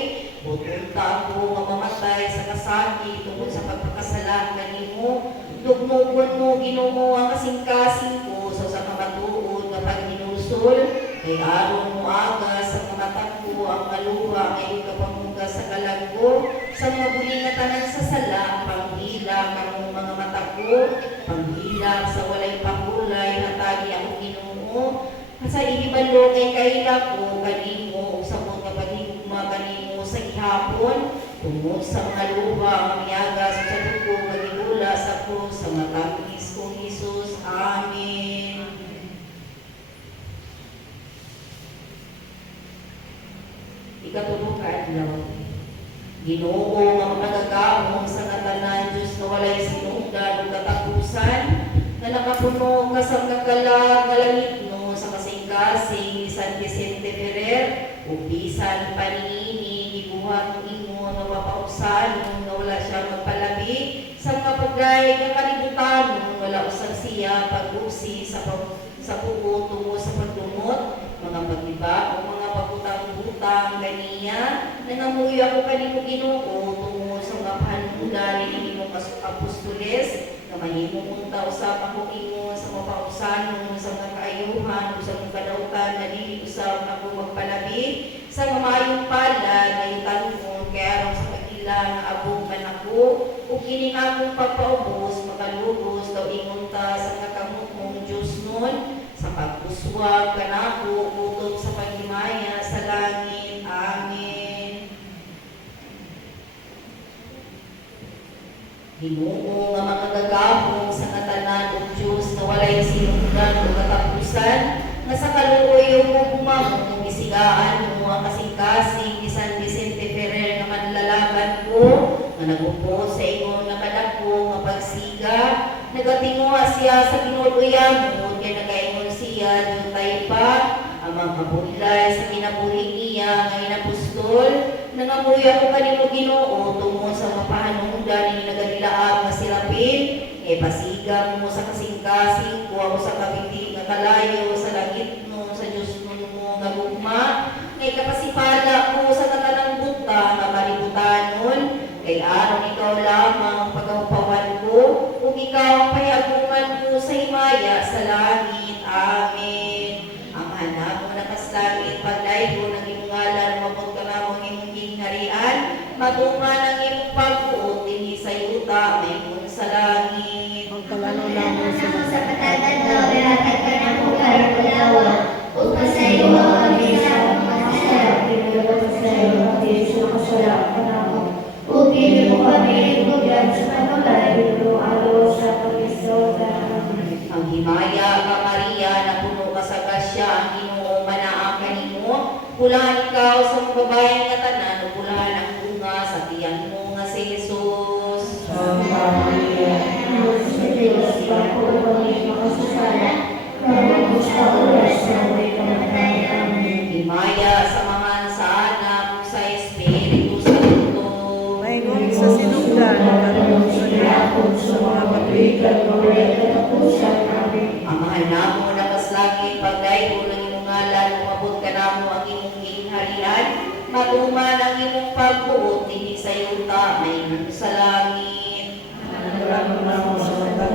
pupunta ako, mamamatay sa kasaki, tungod sa pagpakasalan kanimo, Dugnugon mo, Ginoo, ang kasing-kasing ko sa kamatuod na paghinusol, kay aron mo aga sa kamata ko ang maluha, ngayon kapamuga sa kalagko, sa mga bulingatanan sa sala, panghilang ang mga mata ko, panghilang sa walay pangulay, hatagi ako Ginoo, sa ihibalo kay kaila ko, kanimo, sa mga paghigugma kanimo sa ihapon, tungod sa mga luha, ang miyagas sa dugo, magigula sa krus, sa matangis kong Jesus. Amen. Ikatulong ka adlaw. Ginoo nga nagagamong sa katanan Diyos na walay sinungdan ug katapusan, na nakapuno ka sa kakalag nga langit no sa kasing-kasing ni San Vicente Ferrer, ug bisan paningini gibuhat imo nga mapausan nga wala siya magpalabi sa kapagay nga kalibutan wala usab siya pag-usi sa buo tungo sa pagdumot, mga pag-iba o mga pagutang-butang kaniya, nangamuyo ako kanimo Ginoo tungo sa mga panuga ni imong apostoles, na mahimong unta usab ako imo sa mapausanon sa mga kaayuhan o sa mga kadautan na dili usab ako magpalabi sa mamayong palad na itanong kay aron sa kakila nga abong manako o kining akong pagpaubos makalugos daw ingon ta sa kakamot mong Diyos nun sa pagpuswag kanako utob sa paghimaya sa langit. Amen. Ginoo nga makagagahong sa katanan o Diyos na walay sinungdan o katapusan, nga sa kaluoy mo bumamong isigaan mo ang kasing-kasing ni San Vicente Ferrer nga manlalaban ko, nga nagupo sa ingon nga kadako nga pagsiga, nagatinguha siya sa kinuluyan mo, kaya nagaingon siya, Diyotay pa, ang mga kabulay sa kinabuhi niya, nga inapostol, nangamuyo ako kanimo Ginoo, tungo sa mapahanungdan ni nagadilaang nga silapin, pasiga mo sa kasing-kasing, kuha mo sa kabiti nga kalayo, sa langit mo, sa Diyos mo nga gugma, ngay kapasipala ko sa tatanang buta nga kalibutanon, kay aron ikaw lamang pagkapawan ko, kung ikaw ang payagungan ko sa himaya sa langit. Amen. Ang hanap mo na kaslangit, paglaygo ng iyong ngalan, mabot ka na mong imong gingharian, matungan ang imong pagbuot, dinhi sa yuta, mayroon sa langit. Ang kalano Salamat namin mo sa sa patatan daw, iratag ka ng buhay pulawa, upang sa iyo ang isa ang masarap, pinulot sa iyo ang Diyos na kasarap ka na mo. Upili mo kami, ibugyan sa panulay, binualo sa pag-isoda. Ang himaya ka Maria, na puno ka sa grasya, ang Ginoo manaa kanimo, pulahan ikaw sa mga babaeng nga tanan, o pulahan ang bunga sa tiyan mo nga si Jesus. Santa Maria, Anak sa Diyos, pagpuro kami makasasala, karunong sa oras na may kamatayan. Amen. Himaya samahan sa anak sa Espiritu Santo. Mayroon sa sinugdan, karunong sa yakot sa mga patwigan, mawalay katapusan. Amen. Amahan namo na kaslangit, pagdaygo ng imong ngalan, umabot ka namo ang imong gingharian, matuman ang imong pagbuot, dinhi sa yuta, mayroon sa langit. Karunong namin sa mga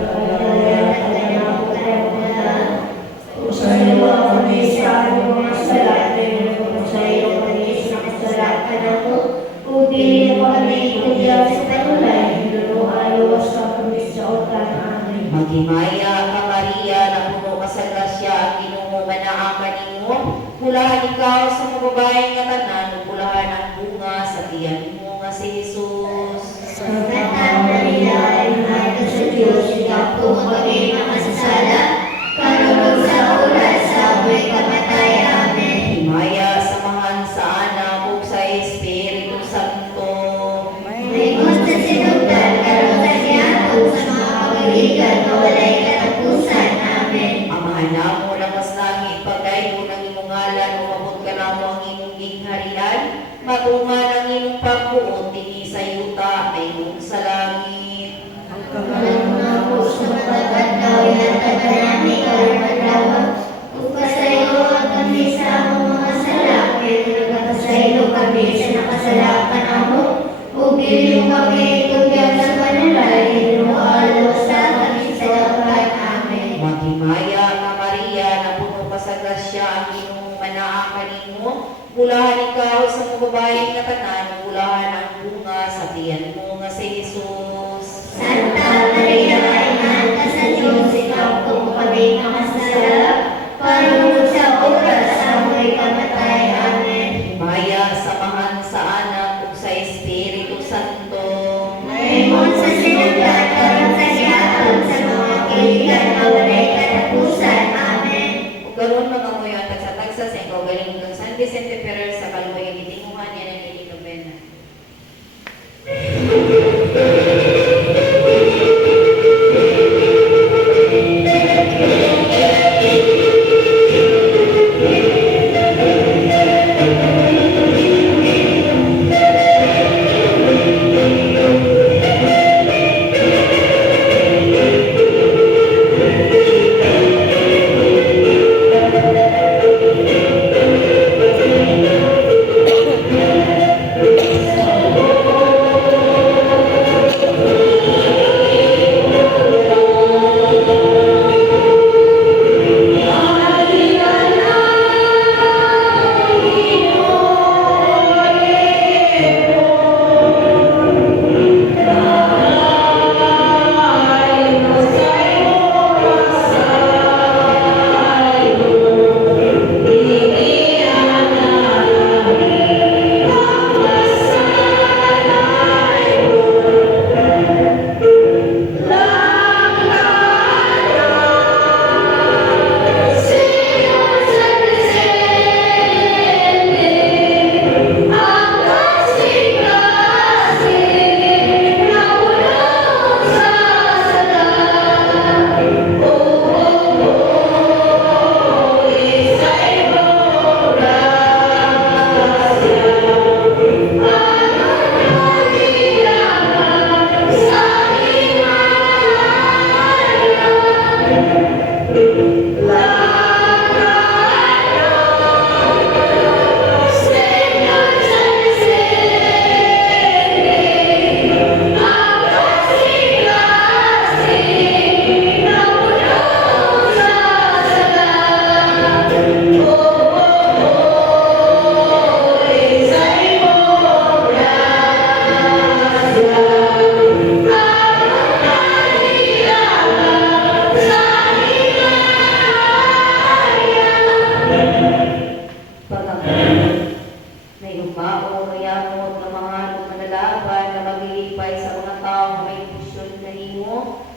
Sa iyo kami sa aming mga kasalanan, kung sa iyo kami sa kasalanan ako, upili mo kami ibigyan sa panulay, binualo sa kami sa otan. Amen. Maghimaya ka Maria, na puno ka sa grasya, ang Ginoo manaa kanimo, pulahan ikaw sa mga babaeng nga tanan, ug pulahan ang bunga sa tiyan mo nga si Jesus. Santa Maria, Ina ka sa Diyos, ikaw po kami makasasala, karunong sa oras sa amoy kamatayan. Amen. Himaya samahan sa anak ug sa Espiritu Santo. May sa sinugdan, karon sa yakot sa mga pagaligan, mawalay katapusan. Amen. Amahan namo na mas langit, pagdaygo ng imong ngalan, umabot ka namo ang imong gingharian, matuman ang imong pagbuot, dinhi sa yuta, mayroon sa langit. ang Walang kalano mga puso na pagkataw, ilatag ka namin karumadlawa, upang sa iyo at kami sa among mga sala, kaya nagkakasaylo kami sa nakasalakan ako, upili mo kami itugyan sa panulay, inualo sa Bulahan ikaw sa mga babaeng na tanan, bulahan ang bunga sa tiyan mo nga si Jesus. Santa Maria, Ina ka sa Diyos, ikaw po kami makasala, parang sa oras sa amoy kamatay. Amen. Maya samahan sa anak ug sa Espiritu Santo. Ngayon sa sinagdan, karang sa siyaton sa mga kaibigan na walay katapusan. Amen. Ug karon mga moyo ang tagsa-tagsa sa ikaw galing ng San Vicente Ferrer sa Kaluoy gitinguhan niya ng Ilikabena.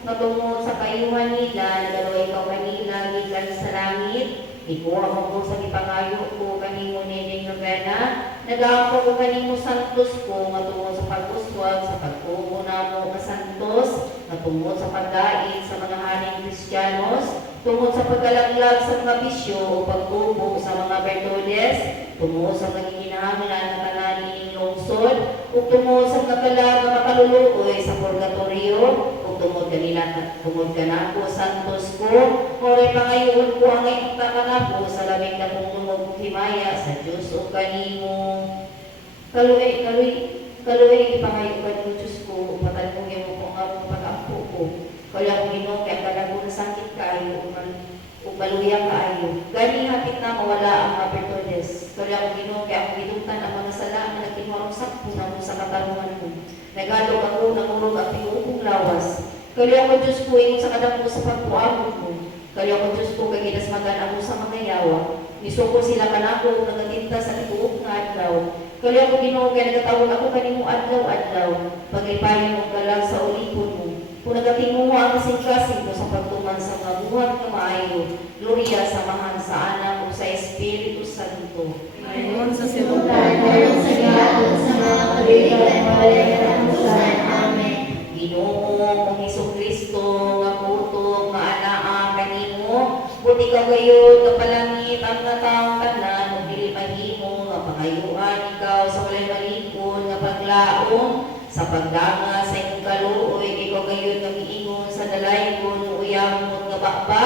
Matungod sa kayuhan nila, nagaloy ikaw kanila, gikan sa langit, ikuha mo po sa ipangayo ko kanimo nining novena, nag-aako ko kanimo santos ko, matungod sa pag-uswag, sa pag-ubo na mo kasantos, matungod sa pagdait sa mga haning Kristiyanos, tungod sa pagkalaglag sa mga bisyo o pag-ubo sa mga bertodes, tungod sa naging hinahanglan ng kananing lungsod, ug tungod sa nagkalaga makaluluoy sa purgatorio, tungod kanina ko santos ko, oray pangayon ko ang ikta kanako sa labing na kong tungod himaya sa Diyos o kanimo. Kaluwi ipangayon ko ng Diyos ko, patalungin mo kung ang pag-ampo ko. Kaya kung ino, kaya kala ko nasakit kayo, o baluya kayo. Gani hapit na mawala ang apertodes. Kaya kung ino, kaya kung inutan ang mga sala na nagkinwarong sakpo na mo sa katarungan mo. Nagalog ako ng urog at pinuupong lawas. Kaya ko Diyos ko yung sa kadang ko sa pagpuamot mo. Kaya ko Diyos ko kay kinasmagan ako sa mga yawa. Nisoko sila kanako nagatinta sa ikuok nga adlaw. Kaya ko Ginoo kay nagatawag ako kanimo adlaw-adlaw. Paglipayon mo galang sa ulipon mo. Kung nagatingo ang kasing-kasing mo sa pagtuman sa mga buhat na maayo. Gloria samahan sa anak o sa Espiritu Santo. Ngayon sa Sinutan sinutan. ngayon sa gihapon sa mga kaibigan na walay katapusan. Amen. Ginoo kung Jesucristo nga puto nga anaa kanimo, buti ka gayud nga palangit ang nga taong tanan ug dili mahimo nga pangayuan ikaw sa walay malikon nga paglaom sa pagdanga sa imong kaluoy ikaw gayud nga miingon sa dalaygon uyamon nga bakba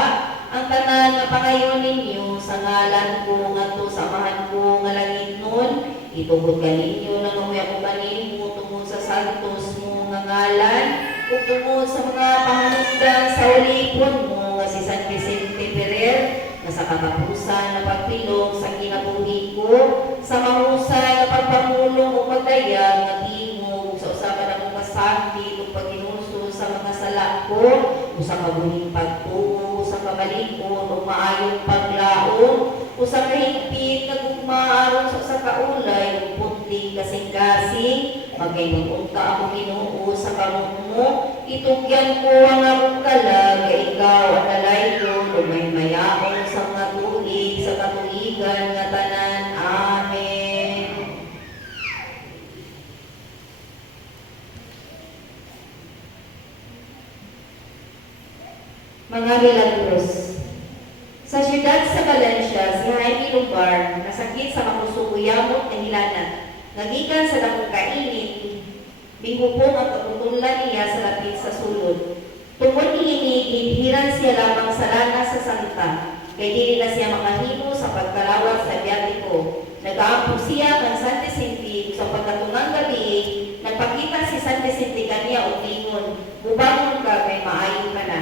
ang tanan nga pangayon ninyo sa ngalan ko ngadto sa amahan ko nga langit nun itugod kaninyo na ngamuya ko kanimo tungod sa santos mo nga ngalan ug tungod sa mga pahanungdan sa ulipon mo nga si San Vicente Ferrer nga sa katapusan na pagpilong sa kinabuhi ko, sa mahusay na pagpamulong o pagdayag na tingog sa usapan ng mga sakit o paghinuso sa mga sala ko, o sa mabuhing pagtuo, o sa kamalikon o maayong paglaon, o sa kahigpit na gugmaaron sa kaulay o putling kasing-kasing, magayunod ka ako Ginoo sa kamot mo, itugyan ko ang akong kalag, ikaw ang nalayon, o may mayaon sa mga tulig, sa katuligan nga tanan. Amen. Mga milagros. Sa siyudad sa Valencia, si Jaime Lumbar, nasakit sa makusuguyamot na hilanat, nagikan sa dakong kainit, bihupong ang kaputulan niya sa lapit sa sulod. Tungkol niini, ginhiran siya lamang sa lana sa santa, kay dili na siya makahimo sa pagkalawat sa biyatiko. Nag-aampo siya ng San Vicente sa pagkatungang gabi, nagpakita si San Vicente kanya o lingon, bubangon ka kay maayo ka na.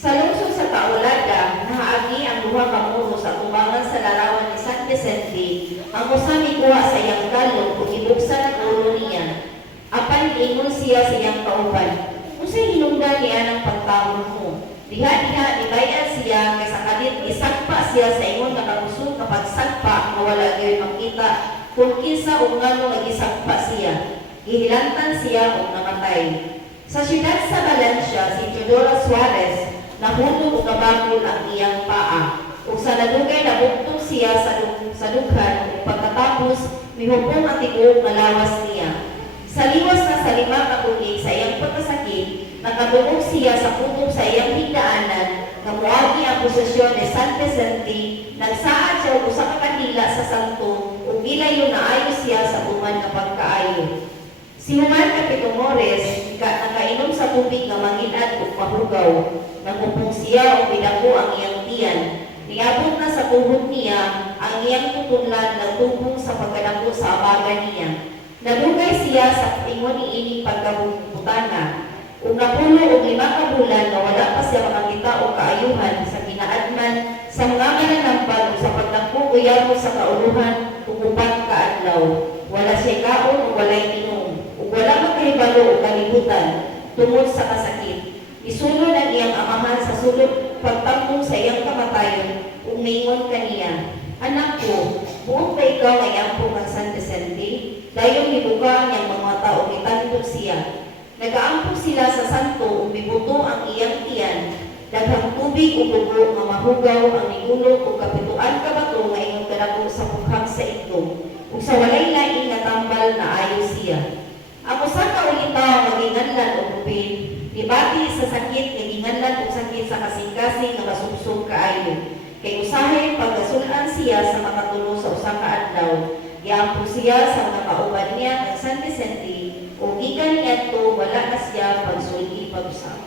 Sa lungsod sa Taolada, nahaagi ang duha ka muro sa tumbangan sa larawan ni San Vicente, ang usami kuha sa iyang galon kung ibuksan ang ulo niya. Apan ingon siya sa iyang kauban, unsay hinungdan niya ng pagtawon mo? Diha-diha nibayan siya kaysa kalit isagpa siya sa ingon nga kabusog kapag sagpa nga wala gyud makita kung kinsa o ngano nga gisagpa siya. Gihilantan siya o namatay. Sa siyudad sa Valencia, si Teodora Suarez nahulog o kabagol ang iyang paa. Ug sa nadugay nabugtong siya sa dughan ug pagkatapos mihupong ang tiguog nga lawas niya. Sa liwas na sa 5 ka tuig sa iyang pagkasakit, nakadungog siya sa kutob sa iyang higdaanan nga moagi ang posesyon ni San Vicente, nagsaad siya og usa ka kanila sa santo ug gilayo na ayo siya sa tuman nga pagkaayo. Si Juan Capito Mores, nakainom sa tubig nga manginad ug mahugaw. Nagupong siya o bidako ang iyang tiyan. Niabot na sa tuhod niya ang iyang tutunlan na tubong sa pagkadako sa abaga niya. Nadugay siya sa ingon niining pagkabutana. Ug napulo og 5 ka bulan nga wala pa siya makakita o kaayuhan sa ginaadman sa mga mananampal o sa pagdako uyabo sa kauluhan ug upat ka adlaw. Wala siya kaon o walay inom. Ug wala makahibalo o kalibutan tungod sa kasakit. Isunod ang iyang amahan sa sulod pagtambong sa iyang kamatayon ug mingon kaniya, anak ko, buong ba ikaw ay ampong ang San Vicente? Dayong hibuka ang iyang mga tao itandog siya. Nag-aampong sila sa santo ug mibuto ang iyang tiyan. Daghang tubig ug dugo nga mahugaw ang nigulog ug kapituan ka bato nga ingon kadako sa bukhang sa itlog. Ug sa walay lain nga tambal na ayo siya. Ang usa ka ulitaw maginganlan og rupin, ibati sa sakit nga ginganlan og sakit sa kasing-kasing nga masubsob kaayo. Kay usahay pagkasulan siya sa makatulo sa usa ka adlaw. Giampo siya sa mga kauban niya ng San Vicente ug gikan niadto wala na siya pagsulti pag-usap.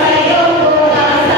Sa iyong bukas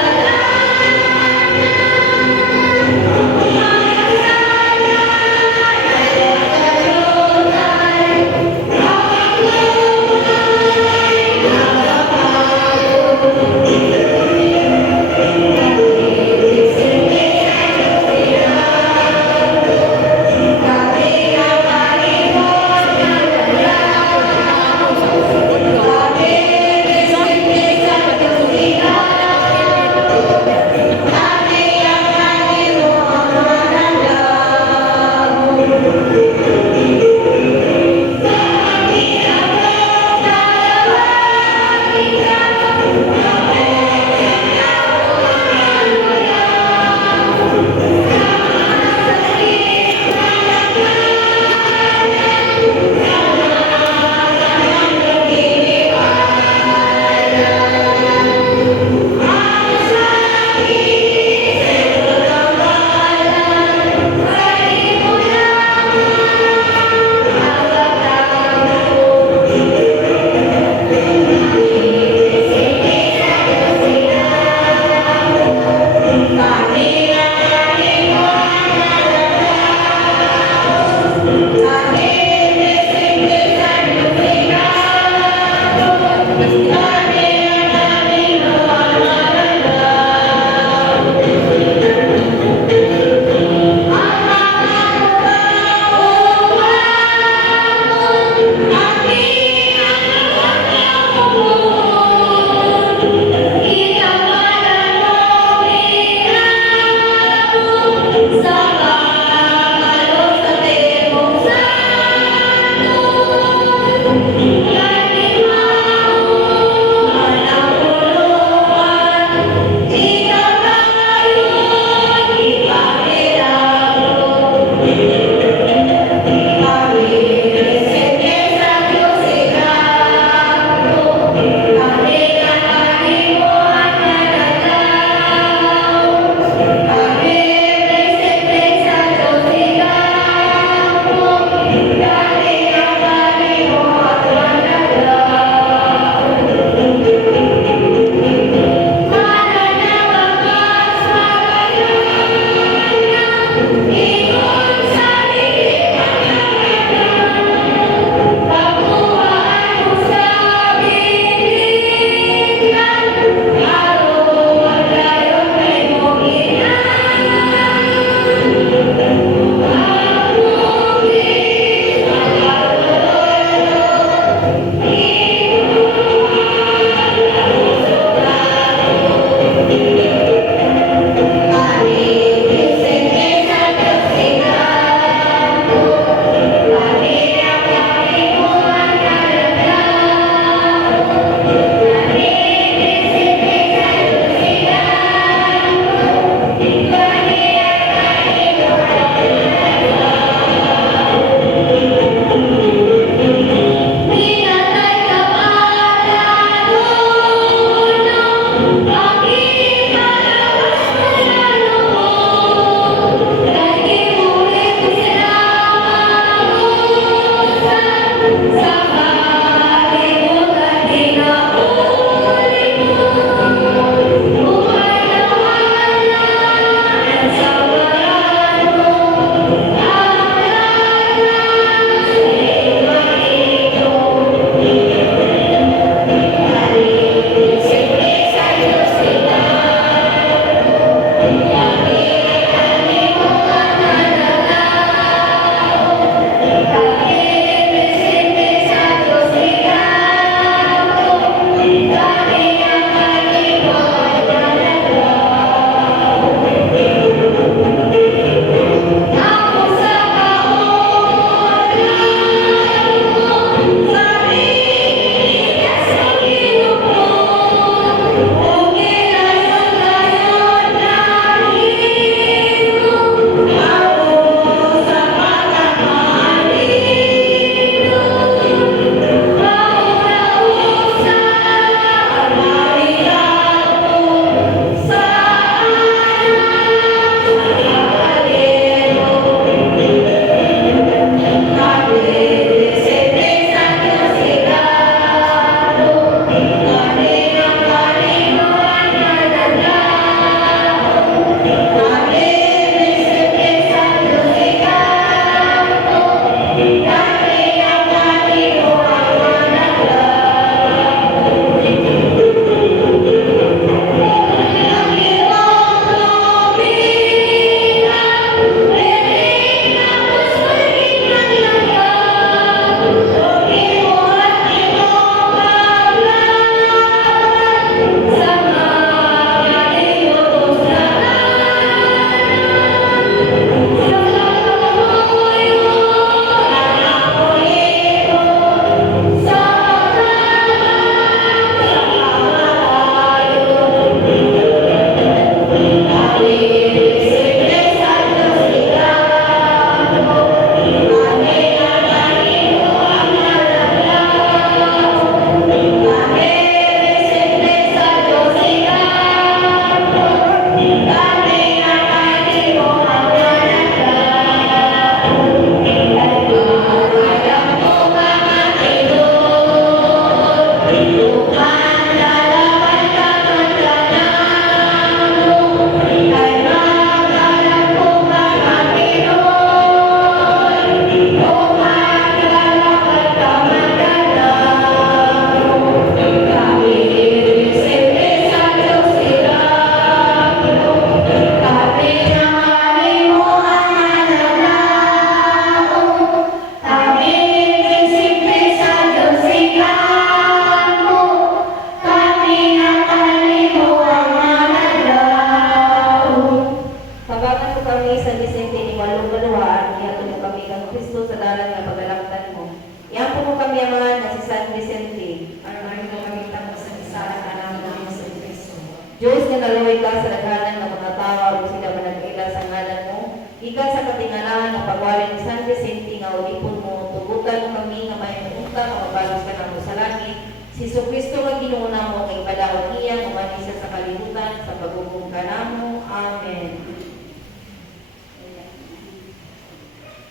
kita sa daghanan ng mga tao ug sila manag-ila sa ngalan mo. Ikan sa katingalan ng pagwali ni San Vicente nga ulipon mo, tugutan mo kami nga may unta nga mabalos ka namo sa langit. Si Kristo nga Ginoo namo kay padawat niya umanisa sa kalibutan sa pagugong kanamo. Amen.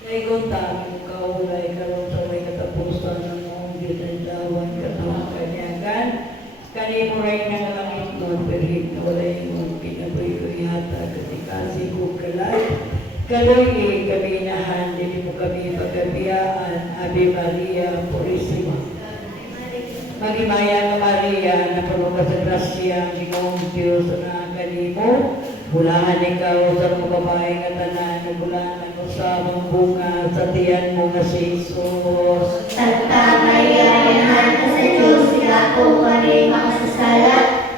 Naigon tayo kaulay karon sa may katapusan ng mong ginandawan katawang kanyagan. Kanimo rin ng langit mo, perhig na walay mong pinaboy ko ihata katikasi ko kalay. Kaloy kami nahan, din mo kami pagkabiyaan, Ave Maria Purisima. Magimaya nga Maria, na panuka sa grasya, Ginoong Diyos na kanimo. Bulahan ikaw sa mga babae nga tanan, bulahan mo sa mga bunga sa tiyan mo nga si Jesus. Santa Maria, inahan ka sa Diyos, sila po kami makasasala,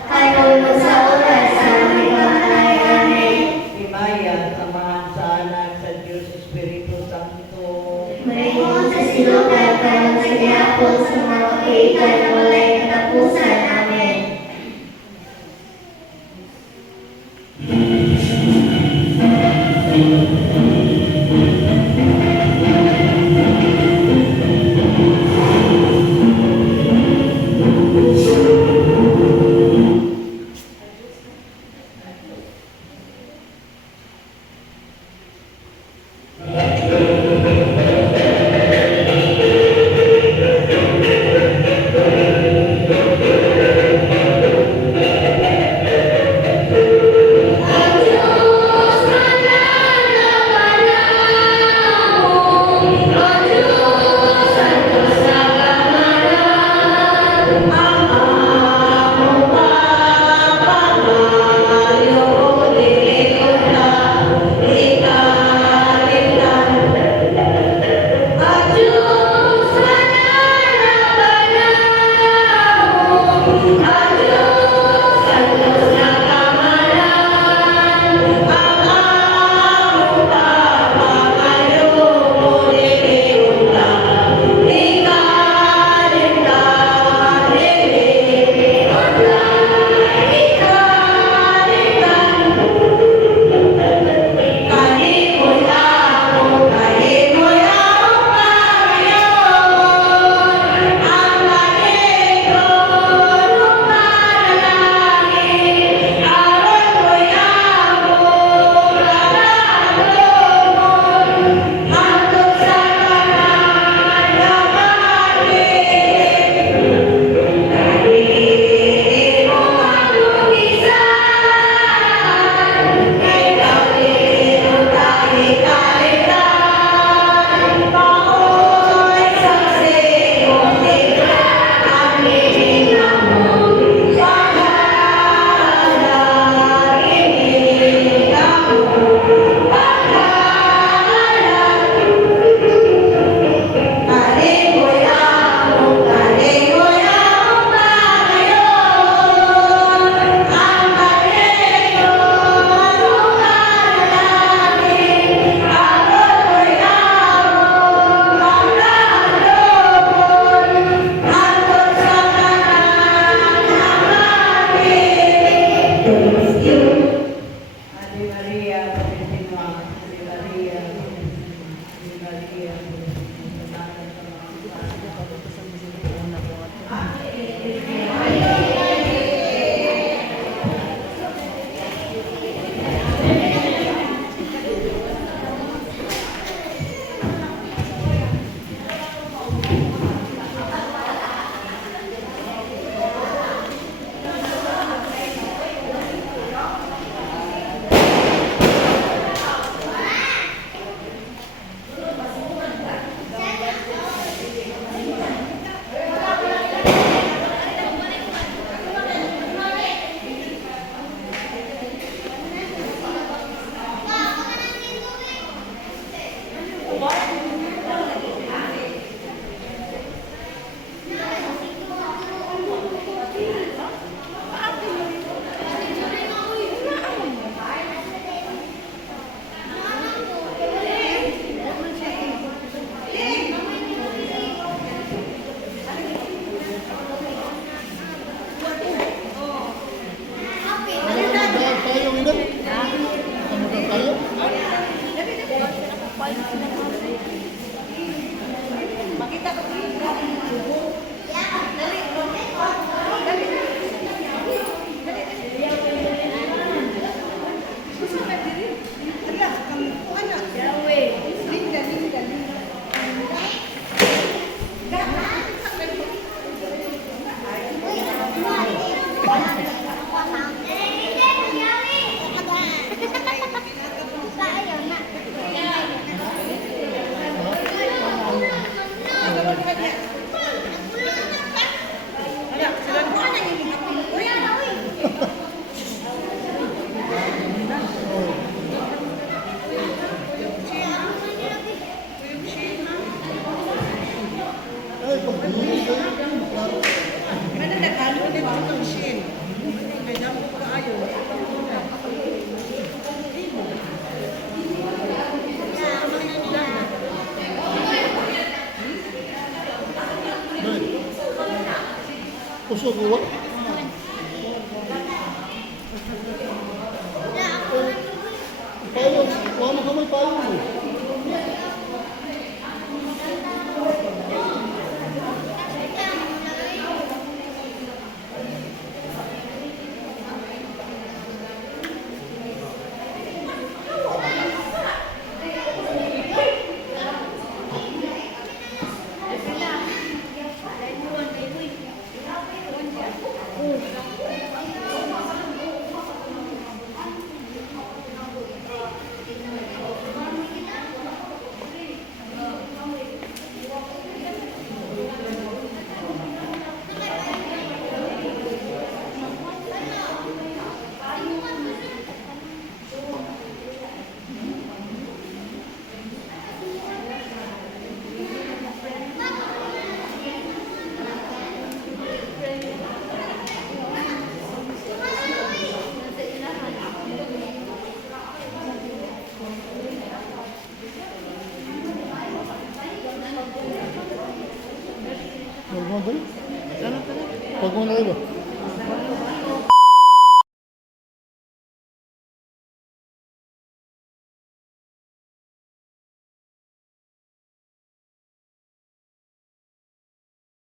kayo sa oras sa aming pagkakalay. Amen. Himaya, samahan sa anak sa Diyos Espiritu Santo. Mayroon sa silugan, parang sa gihapon sa mga kapitan na walay katapusan. Amen. Gusto ko. Payong. Kuha mo kamay payong mo. Huwag mo ba? Ano pala? Huwag mo na iba.